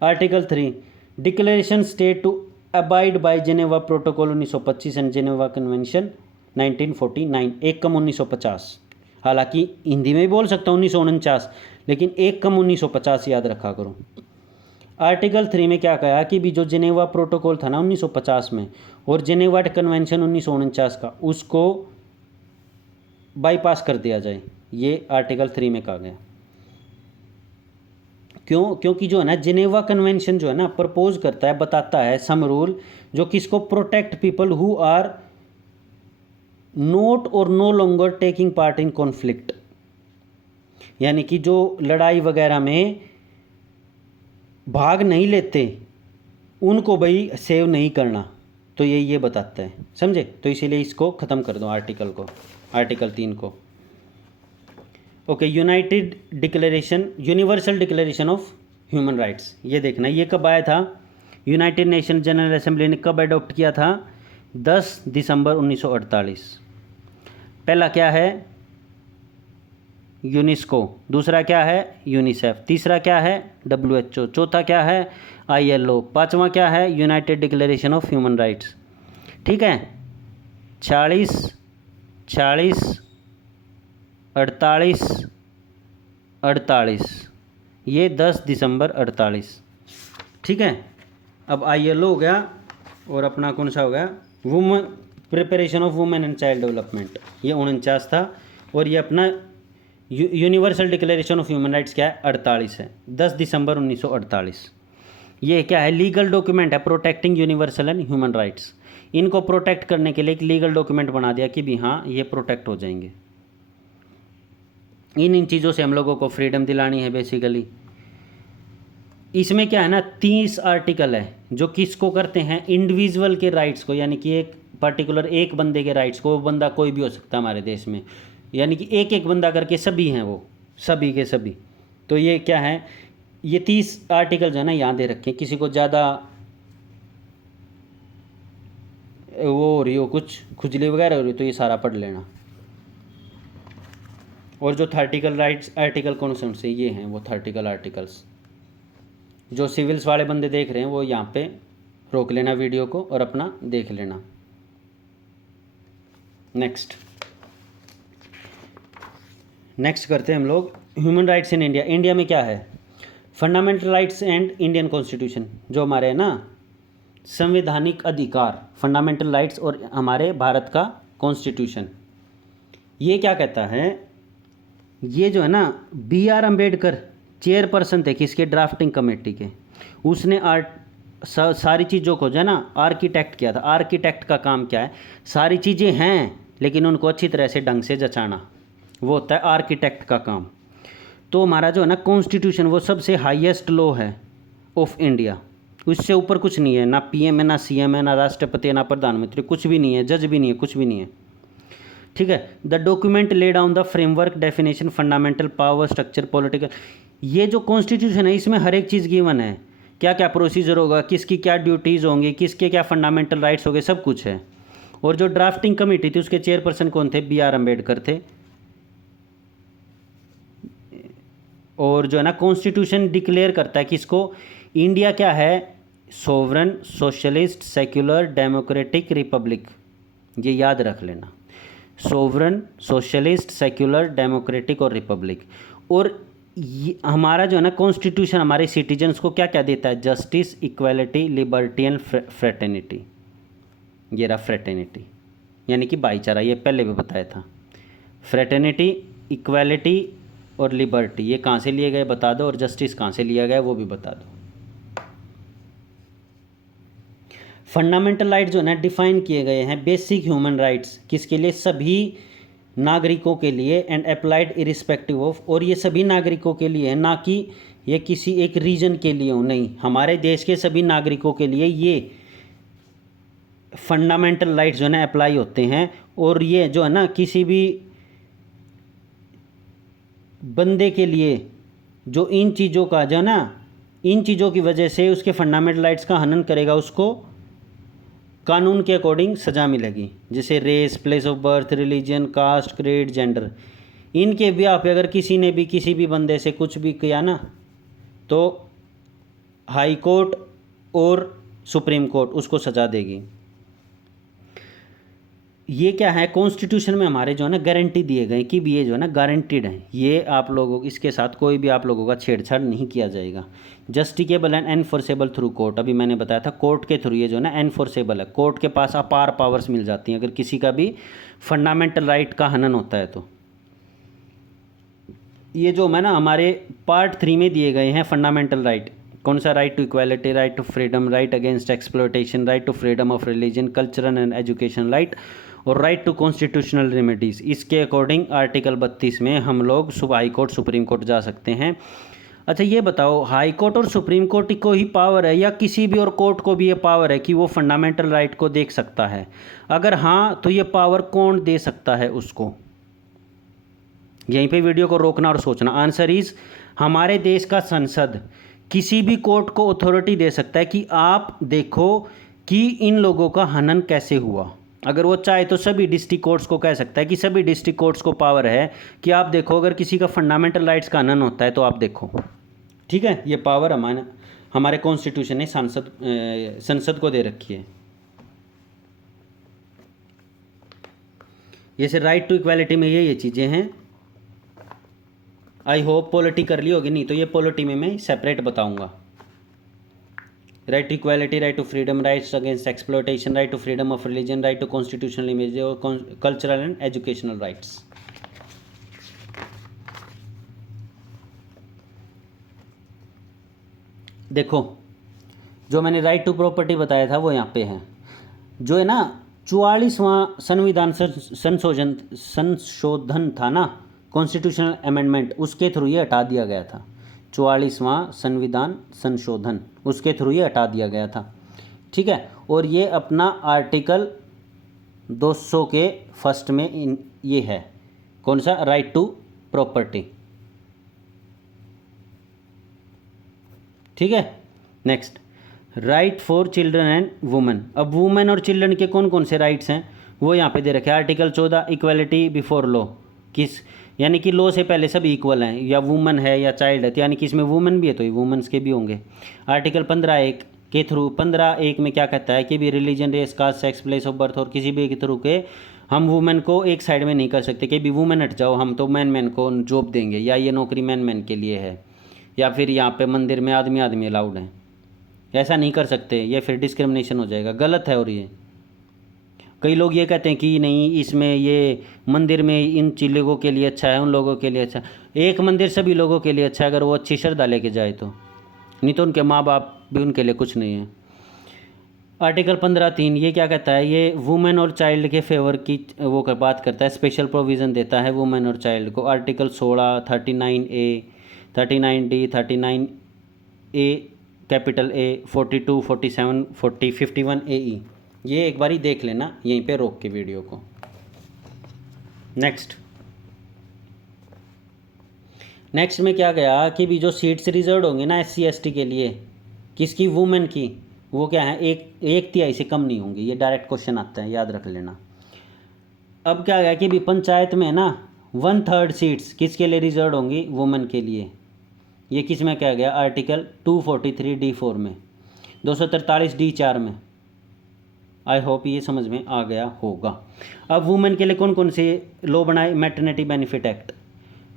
Article 3 declaration state to abide by Geneva protocol 1925 and Geneva convention 1949, 1-1950। हालांकि हिंदी में भी बोल सकता हूँ 1949, लेकिन 1-1950 याद रखा करो। आर्टिकल 3 में क्या कहा कि भी जो जेनेवा प्रोटोकॉल था ना 1950 में, और जेनेवा कन्वेंशन 1949 का, उसको बाईपास कर दिया जाए। ये आर्टिकल 3 में कहा गया। क्योंकि जो है ना जिनेवा कन्वेंशन जो है ना प्रपोज करता है, बताता है सम रूल जो किसको protect people who are not और no longer taking part in conflict, यानी कि जो लड़ाई वगैरह में भाग नहीं लेते उनको भाई सेव नहीं करना, तो ये बताता है, समझे। तो इसीलिए इसको ख़त्म कर दो आर्टिकल को, आर्टिकल 3 को। Okay, United declaration, universal declaration of human rights, ये देखना ये कब आया था, यूनाइटेड नेशन जनरल असेंबली ने कब अडॉप्ट किया था, 10 दिसंबर 1948। पहला क्या है, यूनेस्को, दूसरा क्या है यूनिसेफ, तीसरा क्या है WHO, चौथा क्या है ILO, पांचवा क्या है United declaration of human rights. ठीक है, 46, 48, 48, ये 10 दिसंबर 48। ठीक है, अब ILO हो गया और अपना कौन सा हो गया, women preparation of women and child development, ये 49 था। और ये अपना universal declaration of human rights क्या है, 48 है, 10 दिसंबर 1948। ये क्या है, लीगल डॉक्यूमेंट है protecting universal and human rights. इनको प्रोटेक्ट करने के लिए एक लीगल डॉक्यूमेंट बना दिया कि भी हाँ ये प्रोटेक्ट हो जाएंगे। इन चीज़ों से हम लोगों को फ्रीडम दिलानी है बेसिकली। इसमें क्या है ना, 30 आर्टिकल है जो किसको करते हैं, इंडिविजुअल के राइट्स को, यानी कि एक पर्टिकुलर एक बंदे के राइट्स को, वो बंदा कोई भी हो सकता है हमारे देश में, यानी कि एक एक बंदा करके सभी हैं वो, सभी के सभी। तो ये क्या है, ये 30 आर्टिकल जो है ना यहाँ दे रखे, किसी को ज़्यादा वो हो रही हो, कुछ खुजली वगैरह हो रही तो ये सारा पढ़ लेना। और जो थर्टिकल राइट्स आर्टिकल कौन से ये हैं, वो थर्टिकल आर्टिकल्स, जो सिविल्स वाले बंदे देख रहे हैं वो यहाँ पे रोक लेना वीडियो को और अपना देख लेना। नेक्स्ट करते हैं हम लोग human rights in India. India में क्या है, fundamental rights and Indian constitution, जो हमारे है ना संवैधानिक अधिकार, फंडामेंटल राइट्स और हमारे भारत का कॉन्स्टिट्यूशन, ये क्या कहता है, ये जो है ना BR अम्बेडकर चेयरपर्सन थे किसके, ड्राफ्टिंग कमेटी के, उसने सारी चीज़ों को जो है ना आर्किटेक्ट किया था। आर्किटेक्ट का काम क्या है, सारी चीज़ें हैं लेकिन उनको अच्छी तरह से ढंग से जचाना, वो होता है आर्किटेक्ट का काम। तो हमारा जो है ना कॉन्स्टिट्यूशन वो सबसे हाईएस्ट लॉ है ऑफ इंडिया, उससे ऊपर कुछ नहीं है, ना PM है, ना CM है, ना राष्ट्रपति है, ना प्रधानमंत्री, कुछ भी नहीं है, जज भी नहीं है, कुछ भी नहीं है। ठीक है, the document lay down the framework definition fundamental power structure political, ये जो कॉन्स्टिट्यूशन है इसमें हर एक चीज़ गिवन है, क्या क्या प्रोसीजर होगा, किसकी क्या ड्यूटीज़ होंगी, किसके क्या फंडामेंटल राइट्स होंगे, सब कुछ है। और जो ड्राफ्टिंग कमेटी थी उसके चेयरपर्सन कौन थे, BR अम्बेडकर थे। और जो है ना कॉन्स्टिट्यूशन डिक्लेयर करता है किसको, इंडिया क्या है, sovereign socialist secular democratic Republic, ये याद रख लेना, सोवरन सोशलिस्ट सेक्युलर डेमोक्रेटिक और रिपब्लिक। और हमारा जो है ना कॉन्स्टिट्यूशन हमारे सिटीजन्स को क्या क्या देता है, justice, equality, liberty and fraternity. ये रहा फ्रेटर्निटी यानी कि भाईचारा, ये पहले भी बताया था। फ्रेटर्निटी, इक्वालिटी और लिबर्टी ये कहाँ से लिए गए बता दो, और जस्टिस कहाँ से लिया गया वो भी बता दो। फंडामेंटल राइट जो है ना डिफाइन किए गए हैं, बेसिक ह्यूमन राइट्स किसके लिए, सभी नागरिकों के लिए, एंड अप्लाइड इरिस्पेक्टिव ऑफ, और ये सभी नागरिकों के लिए है, ना कि ये किसी एक रीजन के लिए हो, नहीं, हमारे देश के सभी नागरिकों के लिए ये फंडामेंटल राइट्स जो है ना अप्लाई होते हैं। और ये जो है ना किसी भी बंदे के लिए जो इन चीज़ों का जो है ना, इन चीज़ों की वजह से उसके फंडामेंटल राइट्स का हनन करेगा, उसको कानून के अकॉर्डिंग सज़ा मिलेगी, जैसे race, place of birth, religion, caste, creed, gender. इनके ब्याह पे अगर किसी ने भी किसी भी बंदे से कुछ भी किया ना, तो हाई कोर्ट और सुप्रीम कोर्ट उसको सज़ा देगी। ये क्या है, कॉन्स्टिट्यूशन में हमारे जो है ना गारंटी दिए गए कि भी ये जो है ना गारंटीड है, ये आप लोगों इसके साथ कोई भी आप लोगों का छेड़छाड़ नहीं किया जाएगा। जस्टिकेबल एंड एनफोर्सेबल थ्रू कोर्ट, अभी मैंने बताया था कोर्ट के थ्रू ये जो है ना एनफोर्सेबल है, कोर्ट के पास अपार पावर्स मिल जाती हैं अगर किसी का भी फंडामेंटल राइट का हनन होता है तो। ये जो है ना हमारे पार्ट 3 में दिए गए हैं फंडामेंटल राइट। कौन सा? Right to equality, right to freedom, right against exploitation, right to freedom of religion, cultural and education right, और राइट टू कॉन्स्टिट्यूशनल रेमेडीज़। इसके अकॉर्डिंग आर्टिकल 32 में हम लोग हाई कोर्ट सुप्रीम कोर्ट जा सकते हैं। अच्छा ये बताओ, हाई कोर्ट और सुप्रीम कोर्ट को ही पावर है या किसी भी और कोर्ट को भी ये पावर है कि वो फंडामेंटल राइट को देख सकता है? अगर हाँ तो ये पावर कौन दे सकता है उसको? यहीं पे वीडियो को रोकना और सोचना। आंसर इज हमारे देश का संसद किसी भी कोर्ट को अथॉरिटी दे सकता है कि आप देखो कि इन लोगों का हनन कैसे हुआ। अगर वो चाहे तो सभी डिस्ट्रिक्ट कोर्ट्स को कह सकता है कि सभी डिस्ट्रिक्ट कोर्ट्स को पावर है कि आप देखो अगर किसी का फंडामेंटल राइट्स का हनन होता है तो आप देखो। ठीक है, ये पावर हमारे कॉन्स्टिट्यूशन ने संसद को दे रखी है। जैसे राइट टू इक्वालिटी में ये चीज़ें हैं। आई होप पॉलिटी कर ली होगी, नहीं तो ये पॉलिटी में मैं सेपरेट बताऊंगा। Right to equality, right to freedom, rights against exploitation, right to freedom of religion, right to constitutional image और कल्चरल एंड एजुकेशनल राइट्स। देखो जो मैंने राइट टू प्रॉपर्टी बताया था वो यहाँ पे है। जो है ना 44वां संविधान संशोधन था ना, कॉन्स्टिट्यूशनल अमेंडमेंट, उसके थ्रू ये हटा दिया गया था। 44वां संविधान संशोधन, उसके थ्रू ये हटा दिया गया था। ठीक है, और ये अपना आर्टिकल 200 के फर्स्ट में ये है। कौन सा? Right to property. ठीक है, next right for children and women. अब वुमेन और चिल्ड्रन के कौन कौन से राइट्स हैं वो यहाँ पे दे रखे हैं। आर्टिकल 14 इक्वालिटी बिफोर लॉ, किस यानी कि लॉ से पहले सब इक्वल हैं, या वुमन है या चाइल्ड है, तो यानी कि इसमें वुमेन भी है तो ये वुमेन्स के भी होंगे। आर्टिकल 15(1) के थ्रू 15(1) में क्या कहता है कि भी religion, race, caste, sex, place of birth और किसी भी के थ्रू के हम वुमेन को एक साइड में नहीं कर सकते कि भी वुमेन हट जाओ, हम तो मैन को जॉब देंगे, या ये नौकरी मैन के लिए है, या फिर यहाँ पे मंदिर में आदमी अलाउड हैं। ऐसा नहीं कर सकते, ये फिर डिस्क्रिमिनेशन हो जाएगा, गलत है। और ये कई लोग ये कहते हैं कि नहीं इसमें ये मंदिर में इन लोगों के लिए अच्छा है, उन लोगों के लिए अच्छा है। एक मंदिर सभी लोगों के लिए अच्छा है अगर वो अच्छी श्रद्धा लेके जाए तो, नहीं तो उनके माँ बाप भी उनके लिए कुछ नहीं है। आर्टिकल 15(3) ये क्या कहता है? ये वुमेन और चाइल्ड के फेवर की वो बात करता है, स्पेशल प्रोविज़न देता है वुमेन और चाइल्ड को। Article 16, 39(a), 39(d), 39(a) capital A, 42, 47, 40, 51(a)(e), ये एक बारी देख लेना यहीं पे रोक के वीडियो को। नेक्स्ट में क्या गया कि भी जो सीट्स रिजर्व होंगे ना SC ST के लिए, किसकी? वुमेन की, वो क्या है? एक तिहाई से कम नहीं होंगी। ये डायरेक्ट क्वेश्चन आता है, याद रख लेना। अब क्या गया कि भी पंचायत में ना 1/3 सीट्स किसके लिए रिजर्व होंगी? वुमेन के लिए। ये किस में क्या गया? आर्टिकल 243(d)(4) में, 243(d)(4) में। आई होप ये समझ में आ गया होगा। अब वुमेन के लिए कौन कौन से लॉ बनाए? मैटरनिटी बेनिफिट एक्ट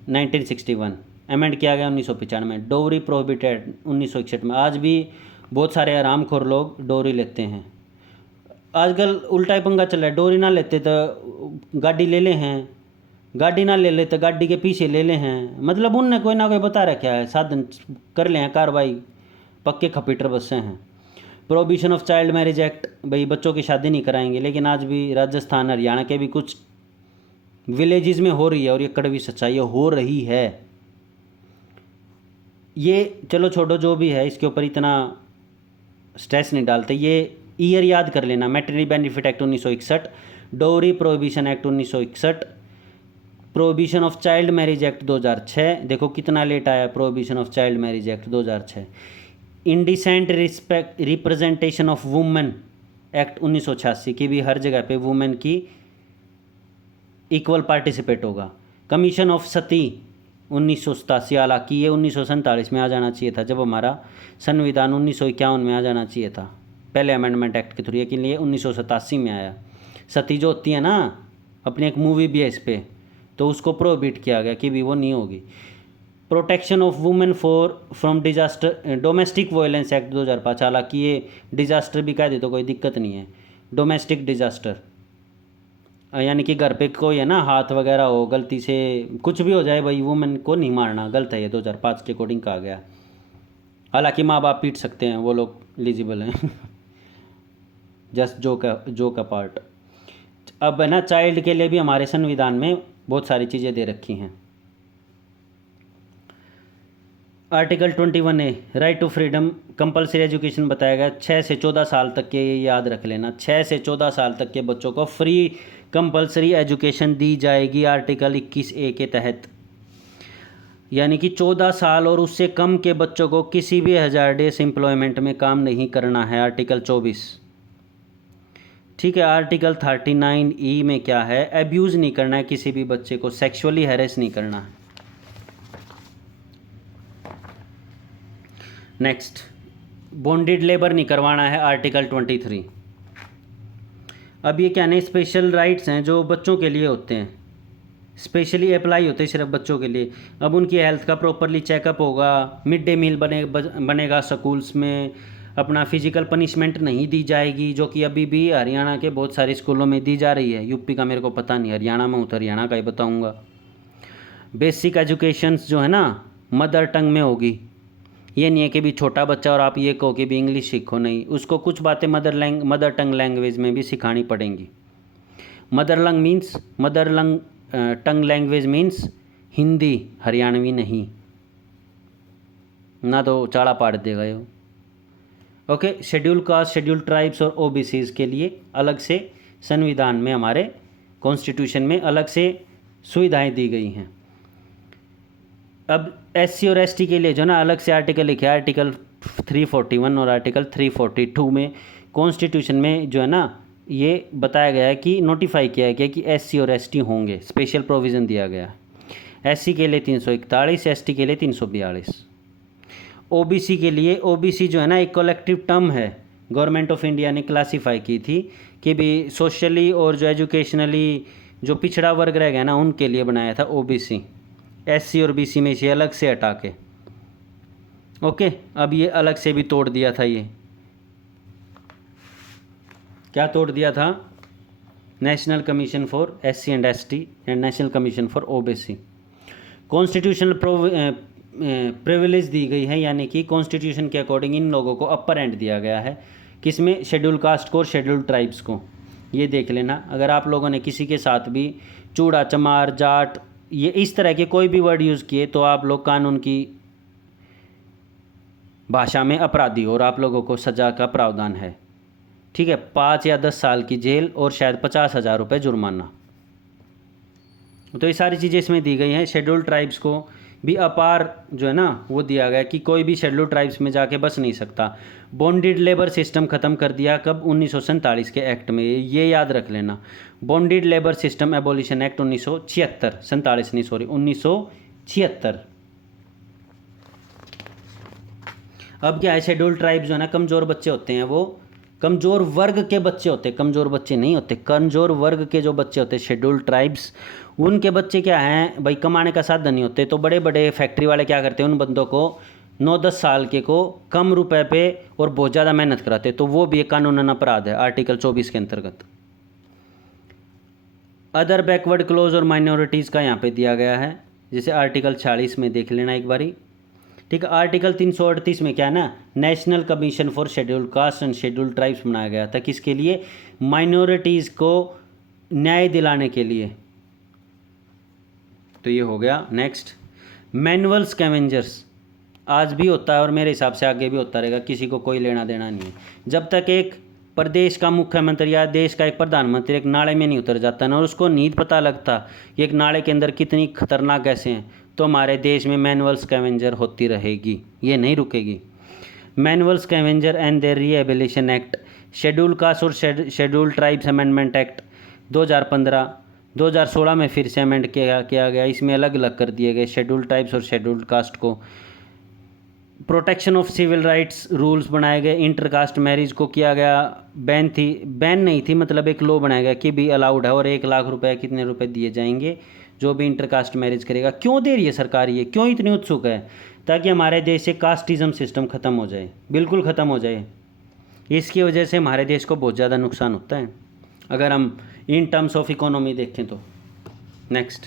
1961 अमेंड किया गया 1995 में। डोरी प्रोहिबिटेड 1961 में। आज भी बहुत सारे आरामखोर लोग डोरी लेते हैं। आजकल उल्टा ही पंगा चल रहा है, डोरी ना लेते तो गाड़ी ले ले हैं, गाड़ी ना ले ले तो गाड़ी के पीछे ले ले हैं। मतलब उनने कोई ना कोई बता रखा है, साधन कर ले हैं, कार्रवाई पक्के खपीटर बसे हैं। Prohibition of child marriage act, भाई बच्चों की शादी नहीं कराएंगे, लेकिन आज भी राजस्थान हरियाणा के भी कुछ विलेजेस में हो रही है, और ये कड़वी सच्चाई हो रही है। ये चलो छोड़ो, जो भी है इसके ऊपर इतना स्ट्रेस नहीं डालते। ये ईयर याद कर लेना। मैटरनिटी बेनिफिट एक्ट 1961, डोरी prohibition act 1961, prohibition of child marriage act 2006। देखो कितना लेट आया prohibition of child marriage act 2006। Indecent representation of women act 1986 की भी हर जगह पे वुमेन की इक्वल पार्टिसिपेट होगा। कमीशन ऑफ सती 1987, हालांकि ये 1947 में आ जाना चाहिए था, जब हमारा संविधान 1951 में आ जाना चाहिए था पहले अमेंडमेंट एक्ट के थ्रू, लेकिन ये 1987 में आया। सती जो होती है ना, अपनी एक मूवी भी है इस पर, तो उसको प्रोहिबिट किया गया कि भी वो नहीं होगी। Protection of women from disaster, domestic violence act 2005, हालांकि ये डिजास्टर भी कह दे तो कोई दिक्कत नहीं है, डोमेस्टिक डिजास्टर। यानी कि घर पे कोई है ना, हाथ वगैरह हो, गलती से कुछ भी हो जाए भाई, वुमेन को नहीं मारना, गलत है ये, 2005 के अकॉर्डिंग कहा गया। हालांकि माँ बाप पीट सकते हैं, वो लोग एलिजिबल हैं। जस्ट जो का पार्ट। अब है ना, चाइल्ड के लिए भी हमारे संविधान में बहुत सारी चीज़ें दे रखी हैं। Article 21A right to freedom, compulsory education बताया गया। 6 से 14 साल तक के, ये याद रख लेना, 6 से 14 साल तक के बच्चों को फ्री कंपलसरी एजुकेशन दी जाएगी आर्टिकल 21A के तहत। यानी कि 14 साल और उससे कम के बच्चों को किसी भी हजारडेस एम्प्लॉयमेंट में काम नहीं करना है, आर्टिकल 24। ठीक है। आर्टिकल 39E में क्या है, एब्यूज़ नहीं करना है किसी भी बच्चे को, सेक्सुअली हैरेस नहीं करना है। नेक्स्ट, बॉन्डेड लेबर नहीं करवाना है, आर्टिकल 23। अब ये क्या नहीं, स्पेशल राइट्स हैं जो बच्चों के लिए होते हैं, स्पेशली अप्लाई होते हैं सिर्फ बच्चों के लिए। अब उनकी हेल्थ का प्रॉपरली चेकअप होगा, मिड डे मील बनेगा स्कूल्स में, अपना फिजिकल पनिशमेंट नहीं दी जाएगी, जो कि अभी भी हरियाणा के बहुत सारे स्कूलों में दी जा रही है। यूपी का मेरे को पता नहीं, हरियाणा में हूँ तो हरियाणा का ही बताऊँगा। बेसिक एजुकेशंस जो है ना, मदर टंग में होगी। ये नहीं है कि भी छोटा बच्चा और आप ये कहो कि भी इंग्लिश सीखो, नहीं, उसको कुछ बातें मदर टंग लैंग्वेज में भी सिखानी पड़ेंगी। Mother tongue language means Hindi, Haryanvi नहीं, ना तो चाड़ा पाड़ देगा ये। Okay. Schedule caste, schedule tribes और ओबीसीज के लिए अलग से संविधान में, हमारे कॉन्स्टिट्यूशन में अलग से सुविधाएं दी गई हैं। अब एससी और एसटी के लिए जो ना अलग से आर्टिकल लिखे, आर्टिकल 341 और आर्टिकल 342 में कॉन्स्टिट्यूशन में जो है ना, ये बताया गया है कि नोटिफाई किया गया कि एससी और एसटी होंगे, स्पेशल प्रोविज़न दिया गया। एससी के लिए 341, एसटी के लिए 342। ओबीसी के लिए, ओबीसी जो है ना एक कलेक्टिव टर्म है, गवर्नमेंट ऑफ इंडिया ने क्लासीफाई की थी कि भी सोशली और जो एजुकेशनली जो पिछड़ा वर्ग रह गया ना, उनके लिए बनाया था ओबीसी। एससी और बीसी में से अलग से हटा के। ओके। अब ये अलग से भी तोड़ दिया था, ये क्या तोड़ दिया था, national commission for SC and ST and national commission for OBC. Constitutional privilege दी गई है, यानी कि कॉन्स्टिट्यूशन के अकॉर्डिंग इन लोगों को अपर एंड दिया गया है। किसमें, शेड्यूल कास्ट को और शेड्यूल ट्राइब्स को। ये देख लेना, अगर आप लोगों ने किसी के साथ भी चूड़ा, चमार, जाट, ये इस तरह के कोई भी वर्ड यूज़ किए तो आप लोग कानून की भाषा में अपराधी और आप लोगों को सज़ा का प्रावधान है। ठीक है। 5 या 10 साल की जेल और शायद 50,000 रुपये जुर्माना। तो ये सारी चीज़ें इसमें दी गई हैं। शेड्यूल ट्राइब्स को भी अपार जो है ना वो दिया गया कि कोई भी शेड्यूल ट्राइब्स में जाके बस नहीं सकता। बॉन्डेड लेबर सिस्टम ख़त्म कर दिया कब, 1947 के एक्ट में, ये याद रख लेना। Bonded labour system abolition act 1976, 47 नहीं सॉरी 1976। अब क्या है, शेड्यूल ट्राइब जो है ना, कमज़ोर बच्चे होते हैं, वो कमज़ोर वर्ग के बच्चे होते हैं, कमज़ोर बच्चे नहीं होते, कमज़ोर वर्ग के जो बच्चे होते हैं शेड्यूल ट्राइब्स, उनके बच्चे क्या हैं भाई, कमाने का साधन नहीं होते। तो बड़े बड़े फैक्ट्री वाले क्या करते हैं, उन बंदों को 9-10 साल के को कम रुपए पे और बहुत ज़्यादा मेहनत कराते, तो वो भी एक कानूनन अपराध है, आर्टिकल 24 के अंतर्गत। अदर बैकवर्ड क्लोज और माइनॉरिटीज़ का यहाँ पे दिया गया है, जैसे आर्टिकल 46 में देख लेना एक बारी। ठीक है। आर्टिकल 338 में क्या है ना, national commission for schedule caste and schedule tribes बनाया गया था, किसके लिए, माइनॉरिटीज़ को न्याय दिलाने के लिए। तो ये हो गया। नेक्स्ट, मैनुअल स्कैवेंजर्स आज भी होता है और मेरे हिसाब से आगे भी होता रहेगा, किसी को कोई लेना देना नहीं है। जब तक एक प्रदेश का मुख्यमंत्री या देश का एक प्रधानमंत्री एक नाले में नहीं उतर जाता ना और उसको नींद पता लगता कि एक नाले के अंदर कितनी खतरनाक गैसें हैं, तो हमारे देश में मैनुअल स्कैवेंजर होती रहेगी, ये नहीं रुकेगी। Manual scavenger and their rehabilitation act, schedule caste और शेड्यूल ट्राइब्स अमेंडमेंट एक्ट 2015, 2016 में फिर से अमेंड किया गया। इसमें अलग अलग कर दिए गए शेड्यूल ट्राइब्स और शेड्यूल कास्ट को। Protection of civil rights rules बनाए गए। इंटरकास्ट मैरिज को किया गया बैन नहीं थी, मतलब एक लॉ बनाया गया कि भी अलाउड है, और 1 लाख रुपए कितने रुपए दिए जाएंगे जो भी इंटरकास्ट मैरिज करेगा। क्यों दे रही है सरकार ये, क्यों इतनी उत्सुक है, ताकि हमारे देश से कास्टिज्म सिस्टम ख़त्म हो जाए, बिल्कुल ख़त्म हो जाए। इसकी वजह से हमारे देश को बहुत ज़्यादा नुकसान होता है। अगर हम इन टर्म्स ऑफ इकोनॉमी देखें तो। Next,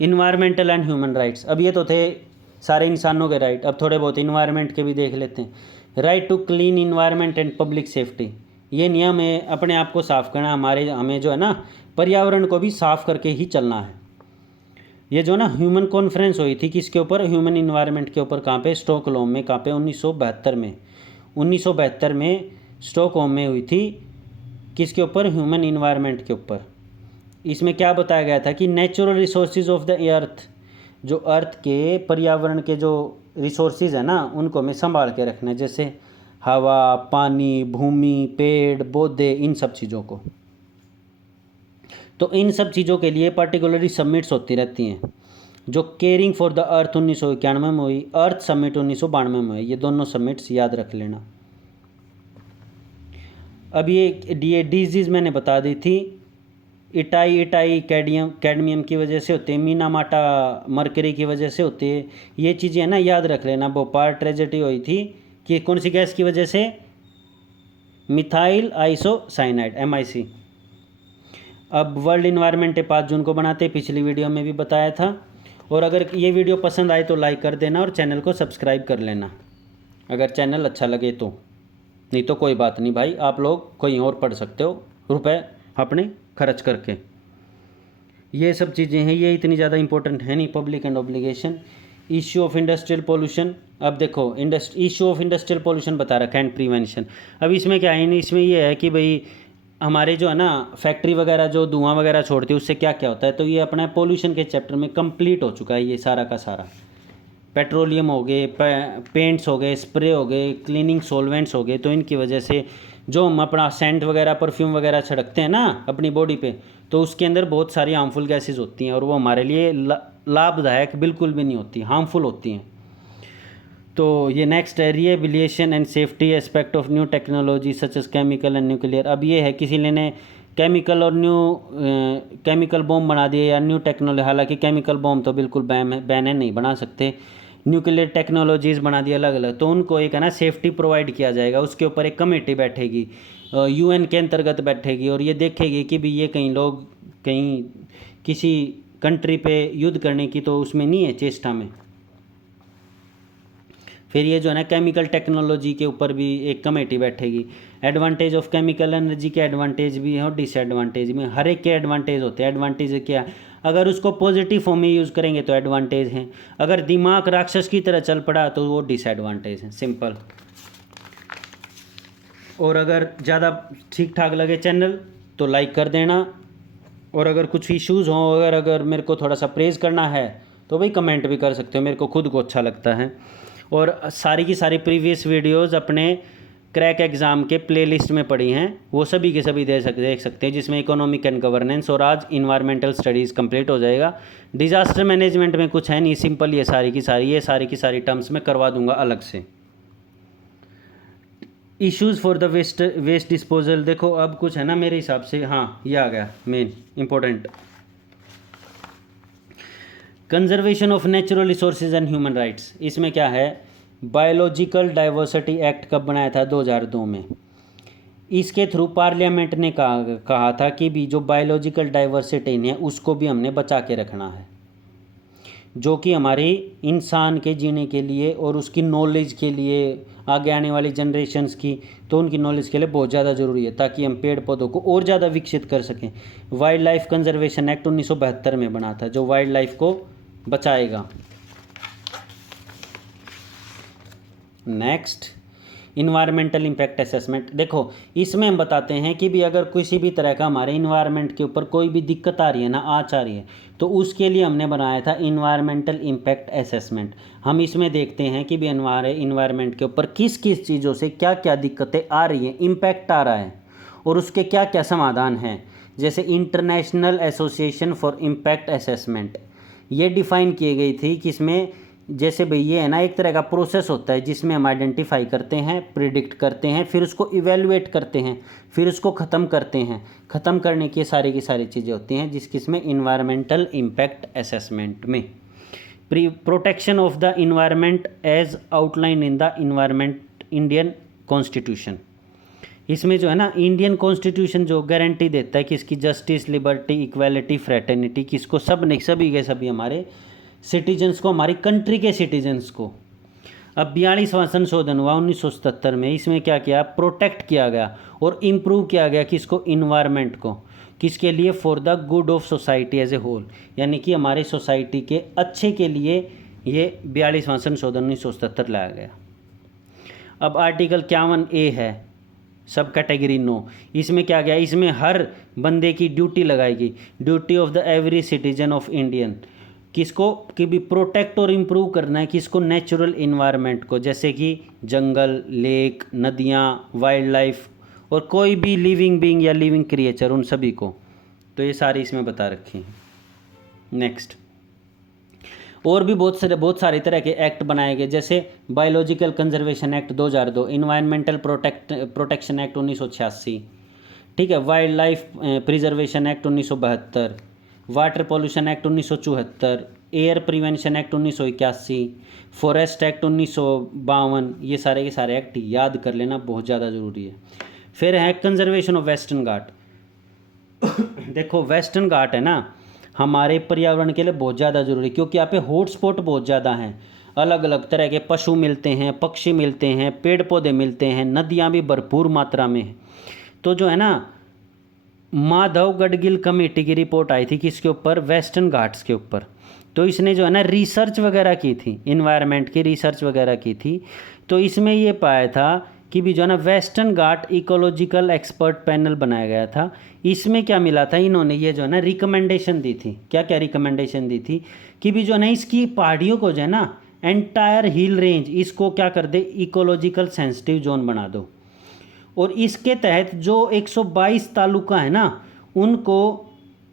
environmental and human rights. अब ये तो थे सारे इंसानों के राइट, अब थोड़े बहुत इन्वायरमेंट के भी देख लेते हैं। Right to clean environment and public safety, ये नियम है अपने आप को साफ करना, हमें जो है ना पर्यावरण को भी साफ करके ही चलना है। ये जो ना ह्यूमन कॉन्फ्रेंस हुई थी किसके ऊपर, ह्यूमन इन्वायरमेंट के ऊपर, कहाँ पे, स्टॉकहोम में। कहाँ पे, 1972 में स्टॉकहोम में हुई थी। किसके ऊपर, ह्यूमन इन्वायरमेंट के ऊपर। इसमें क्या बताया गया था कि natural resources of the earth, जो अर्थ के पर्यावरण के जो रिसोर्सेज है ना उनको हमें संभाल के रखना है, जैसे हवा, पानी, भूमि, पेड़ पौधे, इन सब चीज़ों को। तो इन सब चीज़ों के लिए पर्टिकुलरली समिट्स होती रहती हैं, जो केयरिंग फॉर द अर्थ 1991 में हुई, अर्थ समिट 1992 में हुई। ये दोनों समिट्स याद रख लेना। अब ये डिजीज़ मैंने बता दी थी, इटाई कैडमियम की वजह से होते हैं, मीनामाटा मरकरी की वजह से होते हैं। ये चीज़ें ना याद रख लेना। भोपाल ट्रेजेडी हुई थी कि कौन सी गैस की वजह से, मिथाइल आइसोसाइनाइड MIC। अब वर्ल्ड इन्वायरमेंट डे 5 जून को बनाते हैं, पिछली वीडियो में भी बताया था। और अगर ये वीडियो पसंद आए तो लाइक कर देना और चैनल को सब्सक्राइब कर लेना अगर चैनल अच्छा लगे तो। नहीं तो कोई बात नहीं भाई, आप लोग कोई और पढ़ सकते हो रुपए अपने खर्च करके। ये सब चीज़ें हैं, ये इतनी ज़्यादा इंपॉर्टेंट है नहीं। Public and obligation, issue of industrial pollution. अब देखो इश्यू ऑफ इंडस्ट्रियल पोल्यूशन बता रखा है एंड प्रिवेंशन। अब इसमें क्या है, इसमें ये है कि भाई हमारे जो है ना फैक्ट्री वगैरह जो धुआं वगैरह छोड़ती है उससे क्या क्या होता है। तो ये अपना पोल्यूशन के चैप्टर में कंप्लीट हो चुका है ये सारा का सारा। पेट्रोलियम हो गए, पेंट्स हो गए, स्प्रे हो गए, क्लीनिंग सॉल्वेंट्स हो गए, तो इनकी वजह से जो हम अपना सेंट वगैरह परफ्यूम वगैरह छिड़कते हैं ना अपनी बॉडी पे, तो उसके अंदर बहुत सारी हार्मफुल गैसेज होती हैं और वो हमारे लिए लाभदायक बिल्कुल भी नहीं होती, हार्मफुल होती हैं। तो ये नेक्स्ट है, rehabilitation and safety aspect of new technology such as chemical and nuclear. अब ये है किसी ने केमिकल और केमिकल बॉम्ब बना दिए या न्यू टेक्नोलॉजी, हालांकि केमिकल बॉम्ब तो बिल्कुल बैन है, नहीं बना सकते। न्यूक्लियर टेक्नोलॉजीज़ बना दी अलग अलग, तो उनको एक है ना सेफ्टी प्रोवाइड किया जाएगा। उसके ऊपर एक कमेटी बैठेगी, UN के अंतर्गत बैठेगी और ये देखेगी कि भी ये कहीं किसी कंट्री पे युद्ध करने की तो उसमें नहीं है चेष्टा में। फिर ये जो है ना केमिकल टेक्नोलॉजी के ऊपर भी एक कमेटी बैठेगी। एडवांटेज ऑफ केमिकल एनर्जी के एडवांटेज भी हैं और डिसएडवांटेज भी, हर एक के एडवांटेज होते हैं। एडवांटेज क्या, अगर उसको पॉजिटिव फॉर्म में यूज़ करेंगे तो एडवांटेज हैं, अगर दिमाग राक्षस की तरह चल पड़ा तो वो डिसएडवांटेज हैं, सिंपल। और अगर ज़्यादा ठीक ठाक लगे चैनल तो लाइक कर देना, और अगर कुछ इश्यूज़ हों, अगर मेरे को थोड़ा सा प्रेज़ करना है तो भाई कमेंट भी कर सकते हो, मेरे को खुद को अच्छा लगता है। और सारी की सारी प्रीवियस वीडियोज़ अपने क्रैक एग्ज़ाम के प्लेलिस्ट में पड़ी हैं, वो सभी के सभी देख सकते हैं, जिसमें इकोनॉमिक एंड गवर्नेंस और आज इन्वायरमेंटल स्टडीज़ कंप्लीट हो जाएगा। डिज़ास्टर मैनेजमेंट में कुछ है नहीं, सिंपल ये सारी की सारी टर्म्स में करवा दूंगा अलग से। Issues for the waste disposal, देखो अब कुछ है ना मेरे हिसाब से, हाँ ये आ गया main important. Conservation of natural resources and human rights, इसमें क्या है, बायोलॉजिकल डाइवर्सिटी एक्ट कब बनाया था, 2002 में। इसके थ्रू पार्लियामेंट ने कहा था कि भी जो बायोलॉजिकल डाइवर्सिटी है उसको भी हमने बचा के रखना है, जो कि हमारे इंसान के जीने के लिए और उसकी नॉलेज के लिए, आगे आने वाली जनरेशन्स की, तो उनकी नॉलेज के लिए बहुत ज़्यादा ज़रूरी है, ताकि हम पेड़ पौधों को और ज़्यादा विकसित कर सकें। वाइल्ड लाइफ कंजर्वेशन एक्ट 1972 में बना था, जो वाइल्ड लाइफ को बचाएगा। Next, environmental impact assessment. देखो इसमें हम बताते हैं कि भी अगर किसी भी तरह का हमारे इन्वायरमेंट के ऊपर कोई भी दिक्कत आ रही है ना, आ रही है, तो उसके लिए हमने बनाया था इन्वायरमेंटल इम्पैक्ट असेसमेंट। हम इसमें देखते हैं कि भी हमारे इन्वायरमेंट के ऊपर किस किस चीज़ों से क्या क्या दिक्कतें आ रही हैं, इम्पैक्ट आ रहा है, और उसके क्या क्या समाधान हैं। जैसे international association for impact assessment, ये डिफ़ाइन की गई थी कि इसमें जैसे भाई ये है ना एक तरह का प्रोसेस होता है जिसमें हम आइडेंटिफाई करते हैं, प्रिडिक्ट करते हैं, फिर उसको इवेलुएट करते हैं, फिर उसको ख़त्म करते हैं। ख़त्म करने की सारी चीज़ें होती हैं जिसमें इन्वायरमेंटल इम्पैक्ट असेसमेंट में। Protection of the environment as outline in the environment Indian constitution, इसमें जो है ना इंडियन कॉन्स्टिट्यूशन जो गारंटी देता है कि इसकी जस्टिस, लिबर्टी, इक्वालिटी, फ्रेटर्निटी, किसको सब नहीं, सभी के सभी हमारे सिटीजन्स को, हमारी कंट्री के सिटीजन्स को। अब 42वां संशोधन हुआ 1977 में, इसमें क्या किया, प्रोटेक्ट किया गया और इम्प्रूव किया गया किसको, इन्वायरमेंट को, किसके लिए, for the good of society as a whole, यानी कि हमारे सोसाइटी के अच्छे के लिए ये 42वां संशोधन 1977 लाया गया। अब आर्टिकल 51A है, सब कैटेगरी नो, इसमें क्या गया, इसमें हर बंदे की ड्यूटी लगाएगी, duty of the every citizen of Indian, किसको, कि भी प्रोटेक्ट और इम्प्रूव करना है किसको, नेचुरल इन्वायरमेंट को, जैसे कि जंगल, लेक, नदियाँ, वाइल्ड लाइफ और कोई भी लिविंग बीइंग या लिविंग क्रिएचर, उन सभी को। तो ये सारी इसमें बता रखी हैं। नेक्स्ट, और भी बहुत सारे तरह के एक्ट बनाए गए, जैसे biological conservation act 2002, environmental protection act 1986, ठीक है, wild life preservation act 1972, water pollution act 1974, air prevention act 1981, forest act 1952, ये सारे के सारे एक्ट याद कर लेना बहुत ज़्यादा ज़रूरी है। फिर है कंजर्वेशन ऑफ वेस्टर्न घाट। देखो वेस्टर्न घाट है ना, हमारे पर्यावरण के लिए बहुत ज़्यादा ज़रूरी, क्योंकि यहाँ पे हॉटस्पॉट बहुत ज़्यादा हैं, अलग अलग तरह के पशु मिलते हैं, पक्षी मिलते हैं, पेड़ पौधे मिलते हैं, नदियाँ भी भरपूर मात्रा में हैं। तो जो है ना, माधव गडगिल कमेटी की रिपोर्ट आई थी किसके ऊपर, वेस्टर्न घाट्स के ऊपर। तो इसने जो है ना रिसर्च वगैरह की थी, इन्वायरमेंट की रिसर्च वगैरह की थी। तो इसमें ये पाया था कि भी जो है ना वेस्टर्न घाट इकोलॉजिकल एक्सपर्ट पैनल बनाया गया था। इसमें क्या मिला था, इन्होंने ये जो है ना रिकमेंडेशन दी थी, क्या क्या रिकमेंडेशन दी थी, कि भी जो है ना इसकी पहाड़ियों को जो है ना एंटायर हिल रेंज, इसको क्या कर दे, इकोलॉजिकल सेंसिटिव जोन बना दो। और इसके तहत जो 122 तालुका है ना, उनको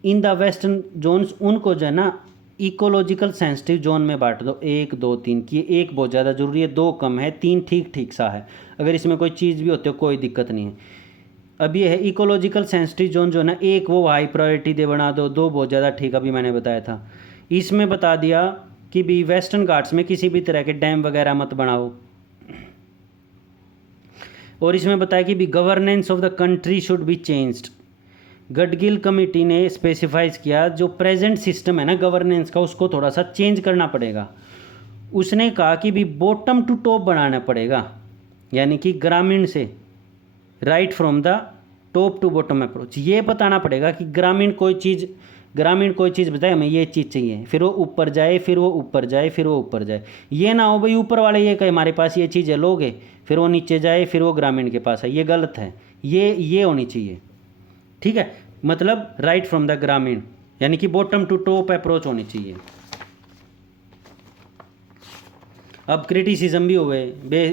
इन द वेस्टर्न जोन्स, उनको जो है ना इकोलॉजिकल सेंसिटिव जोन में बांट दो, 1 2 3 की। 1 बहुत ज़्यादा ज़रूरी है, 2 कम है, 3 ठीक ठीक सा है, अगर इसमें कोई चीज़ भी होती है कोई दिक्कत नहीं है। अब ये है इकोलॉजिकल सेंसिटिव जोन जो है ना, 1 वो हाई प्रायोरिटी दे बना दो, 2 बहुत ज़्यादा ठीक, अभी मैंने बताया था। इसमें बता दिया कि भी वेस्टर्न घाट्स में किसी भी तरह के डैम वगैरह मत बनाओ। और इसमें बताया कि भी governance of the country should be changed. Gadgil committee ने स्पेसिफाइज किया जो प्रेजेंट सिस्टम है ना गवर्नेंस का, उसको थोड़ा सा चेंज करना पड़ेगा। उसने कहा कि भी बॉटम टू टॉप बनाना पड़ेगा, यानी कि ग्रामीण से, right from the top to bottom approach. ये बताना पड़ेगा कि ग्रामीण कोई चीज़ बताए हमें ये चीज़ चाहिए, फिर वो ऊपर जाए, फिर वो ऊपर जाए, फिर वो ऊपर जाए। ये ना हो भाई ऊपर वाले ये कहे हमारे पास ये चीज़ है लोगे, फिर वो नीचे जाए, फिर वो ग्रामीण के पास है, ये गलत है। ये होनी चाहिए, ठीक है, मतलब राइट फ्रॉम द ग्रामीण, यानी कि बॉटम टू टॉप अप्रोच होनी चाहिए। अब क्रिटिसिज्म भी हुए,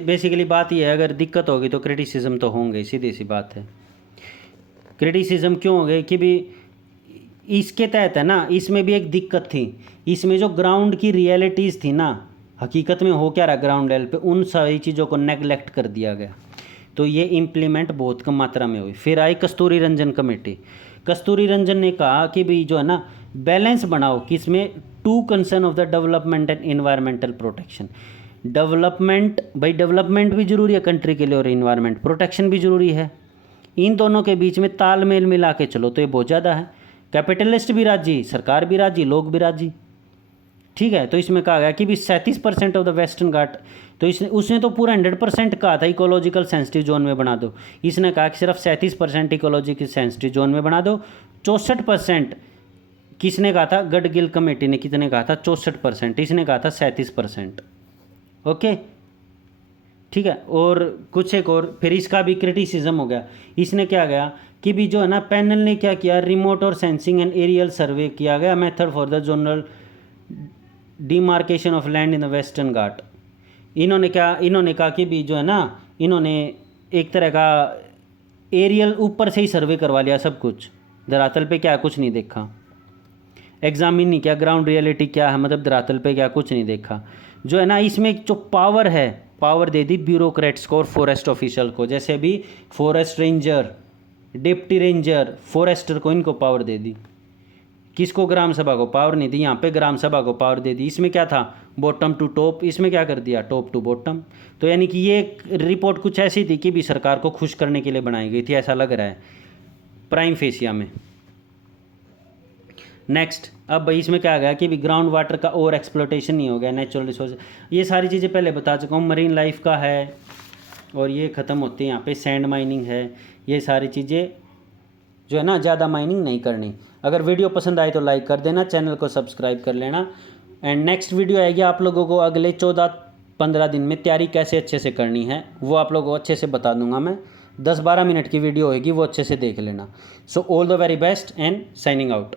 बेसिकली बात यह है, अगर दिक्कत होगी तो क्रिटिसिज्म तो होंगे, सीधी सी बात है। क्रिटिसिज्म क्यों हो गए कि भी इसके तहत है ना, इसमें भी एक दिक्कत थी, इसमें जो ग्राउंड की रियलिटीज़ थी ना, हकीकत में हो क्या रहा ग्राउंड लेवल पे, उन सारी चीज़ों को नेगलेक्ट कर दिया गया। तो ये इम्प्लीमेंट बहुत कम मात्रा में हुई। फिर आई कस्तूरी रंजन कमेटी। कस्तूरी रंजन ने कहा कि भाई जो है ना बैलेंस बनाओ, किसमें, to concern of the development and environmental protection. Development, भाई डेवलपमेंट भी जरूरी है कंट्री के लिए और इन्वायरमेंट प्रोटेक्शन भी जरूरी है। इन दोनों के बीच में तालमेल मिला के चलो तो ये बहुत ज़्यादा है। कैपिटलिस्ट भी राजी, सरकार भी राजी, लोग भी राजी, ठीक है। तो इसमें कहा गया कि भी 37% ऑफ द वेस्टर्न घाट, तो उसने तो पूरा 100% कहा था इकोलॉजिकल सेंसिटिव जोन में बना दो, इसने कहा कि सिर्फ 37% इकोलॉजिकल सेंसिटिव जोन में बना दो। 64% किसने कहा था, गडगिल कमेटी ने कितने कहा था, 64%, इसने कहा था 37%, ओके, ठीक है। और कुछ एक और, फिर इसका भी क्रिटिसिज्म हो गया। इसने क्या गया कि भी जो है ना पैनल ने क्या किया, रिमोट और सेंसिंग एंड एरियल सर्वे किया गया, method for the general demarcation of land in the western Ghat. इन्होंने कहा कि भी जो है ना, इन्होंने एक तरह का एरियल ऊपर से ही सर्वे करवा लिया, सब कुछ धरातल पे क्या कुछ नहीं देखा, एग्जामिन नहीं किया ग्राउंड रियलिटी क्या है, मतलब धरातल पे क्या कुछ नहीं देखा। जो है ना इसमें जो पावर है, पावर दे दी ब्यूरोक्रेट्स को और फॉरेस्ट ऑफिशियल को, जैसे अभी forest ranger, deputy ranger, forester को, इनको पावर दे दी। किसको ग्राम सभा को पावर नहीं दी, यहाँ पे ग्राम सभा को पावर दे दी। इसमें क्या था, बॉटम टू टॉप, इसमें क्या कर दिया, टॉप टू बॉटम। तो यानी कि ये रिपोर्ट कुछ ऐसी थी कि भी सरकार को खुश करने के लिए बनाई गई थी, ऐसा लग रहा है प्राइम फेसिया में। नेक्स्ट, अब भाई इसमें क्या आ गया कि भी ग्राउंड वाटर का ओवर एक्सप्लोटेशन नहीं हो गया, नेचुरल रिसोर्स, ये सारी चीज़ें पहले बता चुका हूँ। मरीन लाइफ का है और ये ख़त्म होती है यहाँ पे, सैंड माइनिंग है, ये सारी चीज़ें जो है ना, ज़्यादा माइनिंग नहीं करनी। अगर वीडियो पसंद आए तो लाइक कर देना, चैनल को सब्सक्राइब कर लेना। एंड नेक्स्ट वीडियो आएगी आप लोगों को अगले 14-15 दिन में, तैयारी कैसे अच्छे से करनी है वो आप लोगों को अच्छे से बता दूंगा मैं। 10-12 मिनट की वीडियो होगी, वो अच्छे से देख लेना। So all the very best and signing out.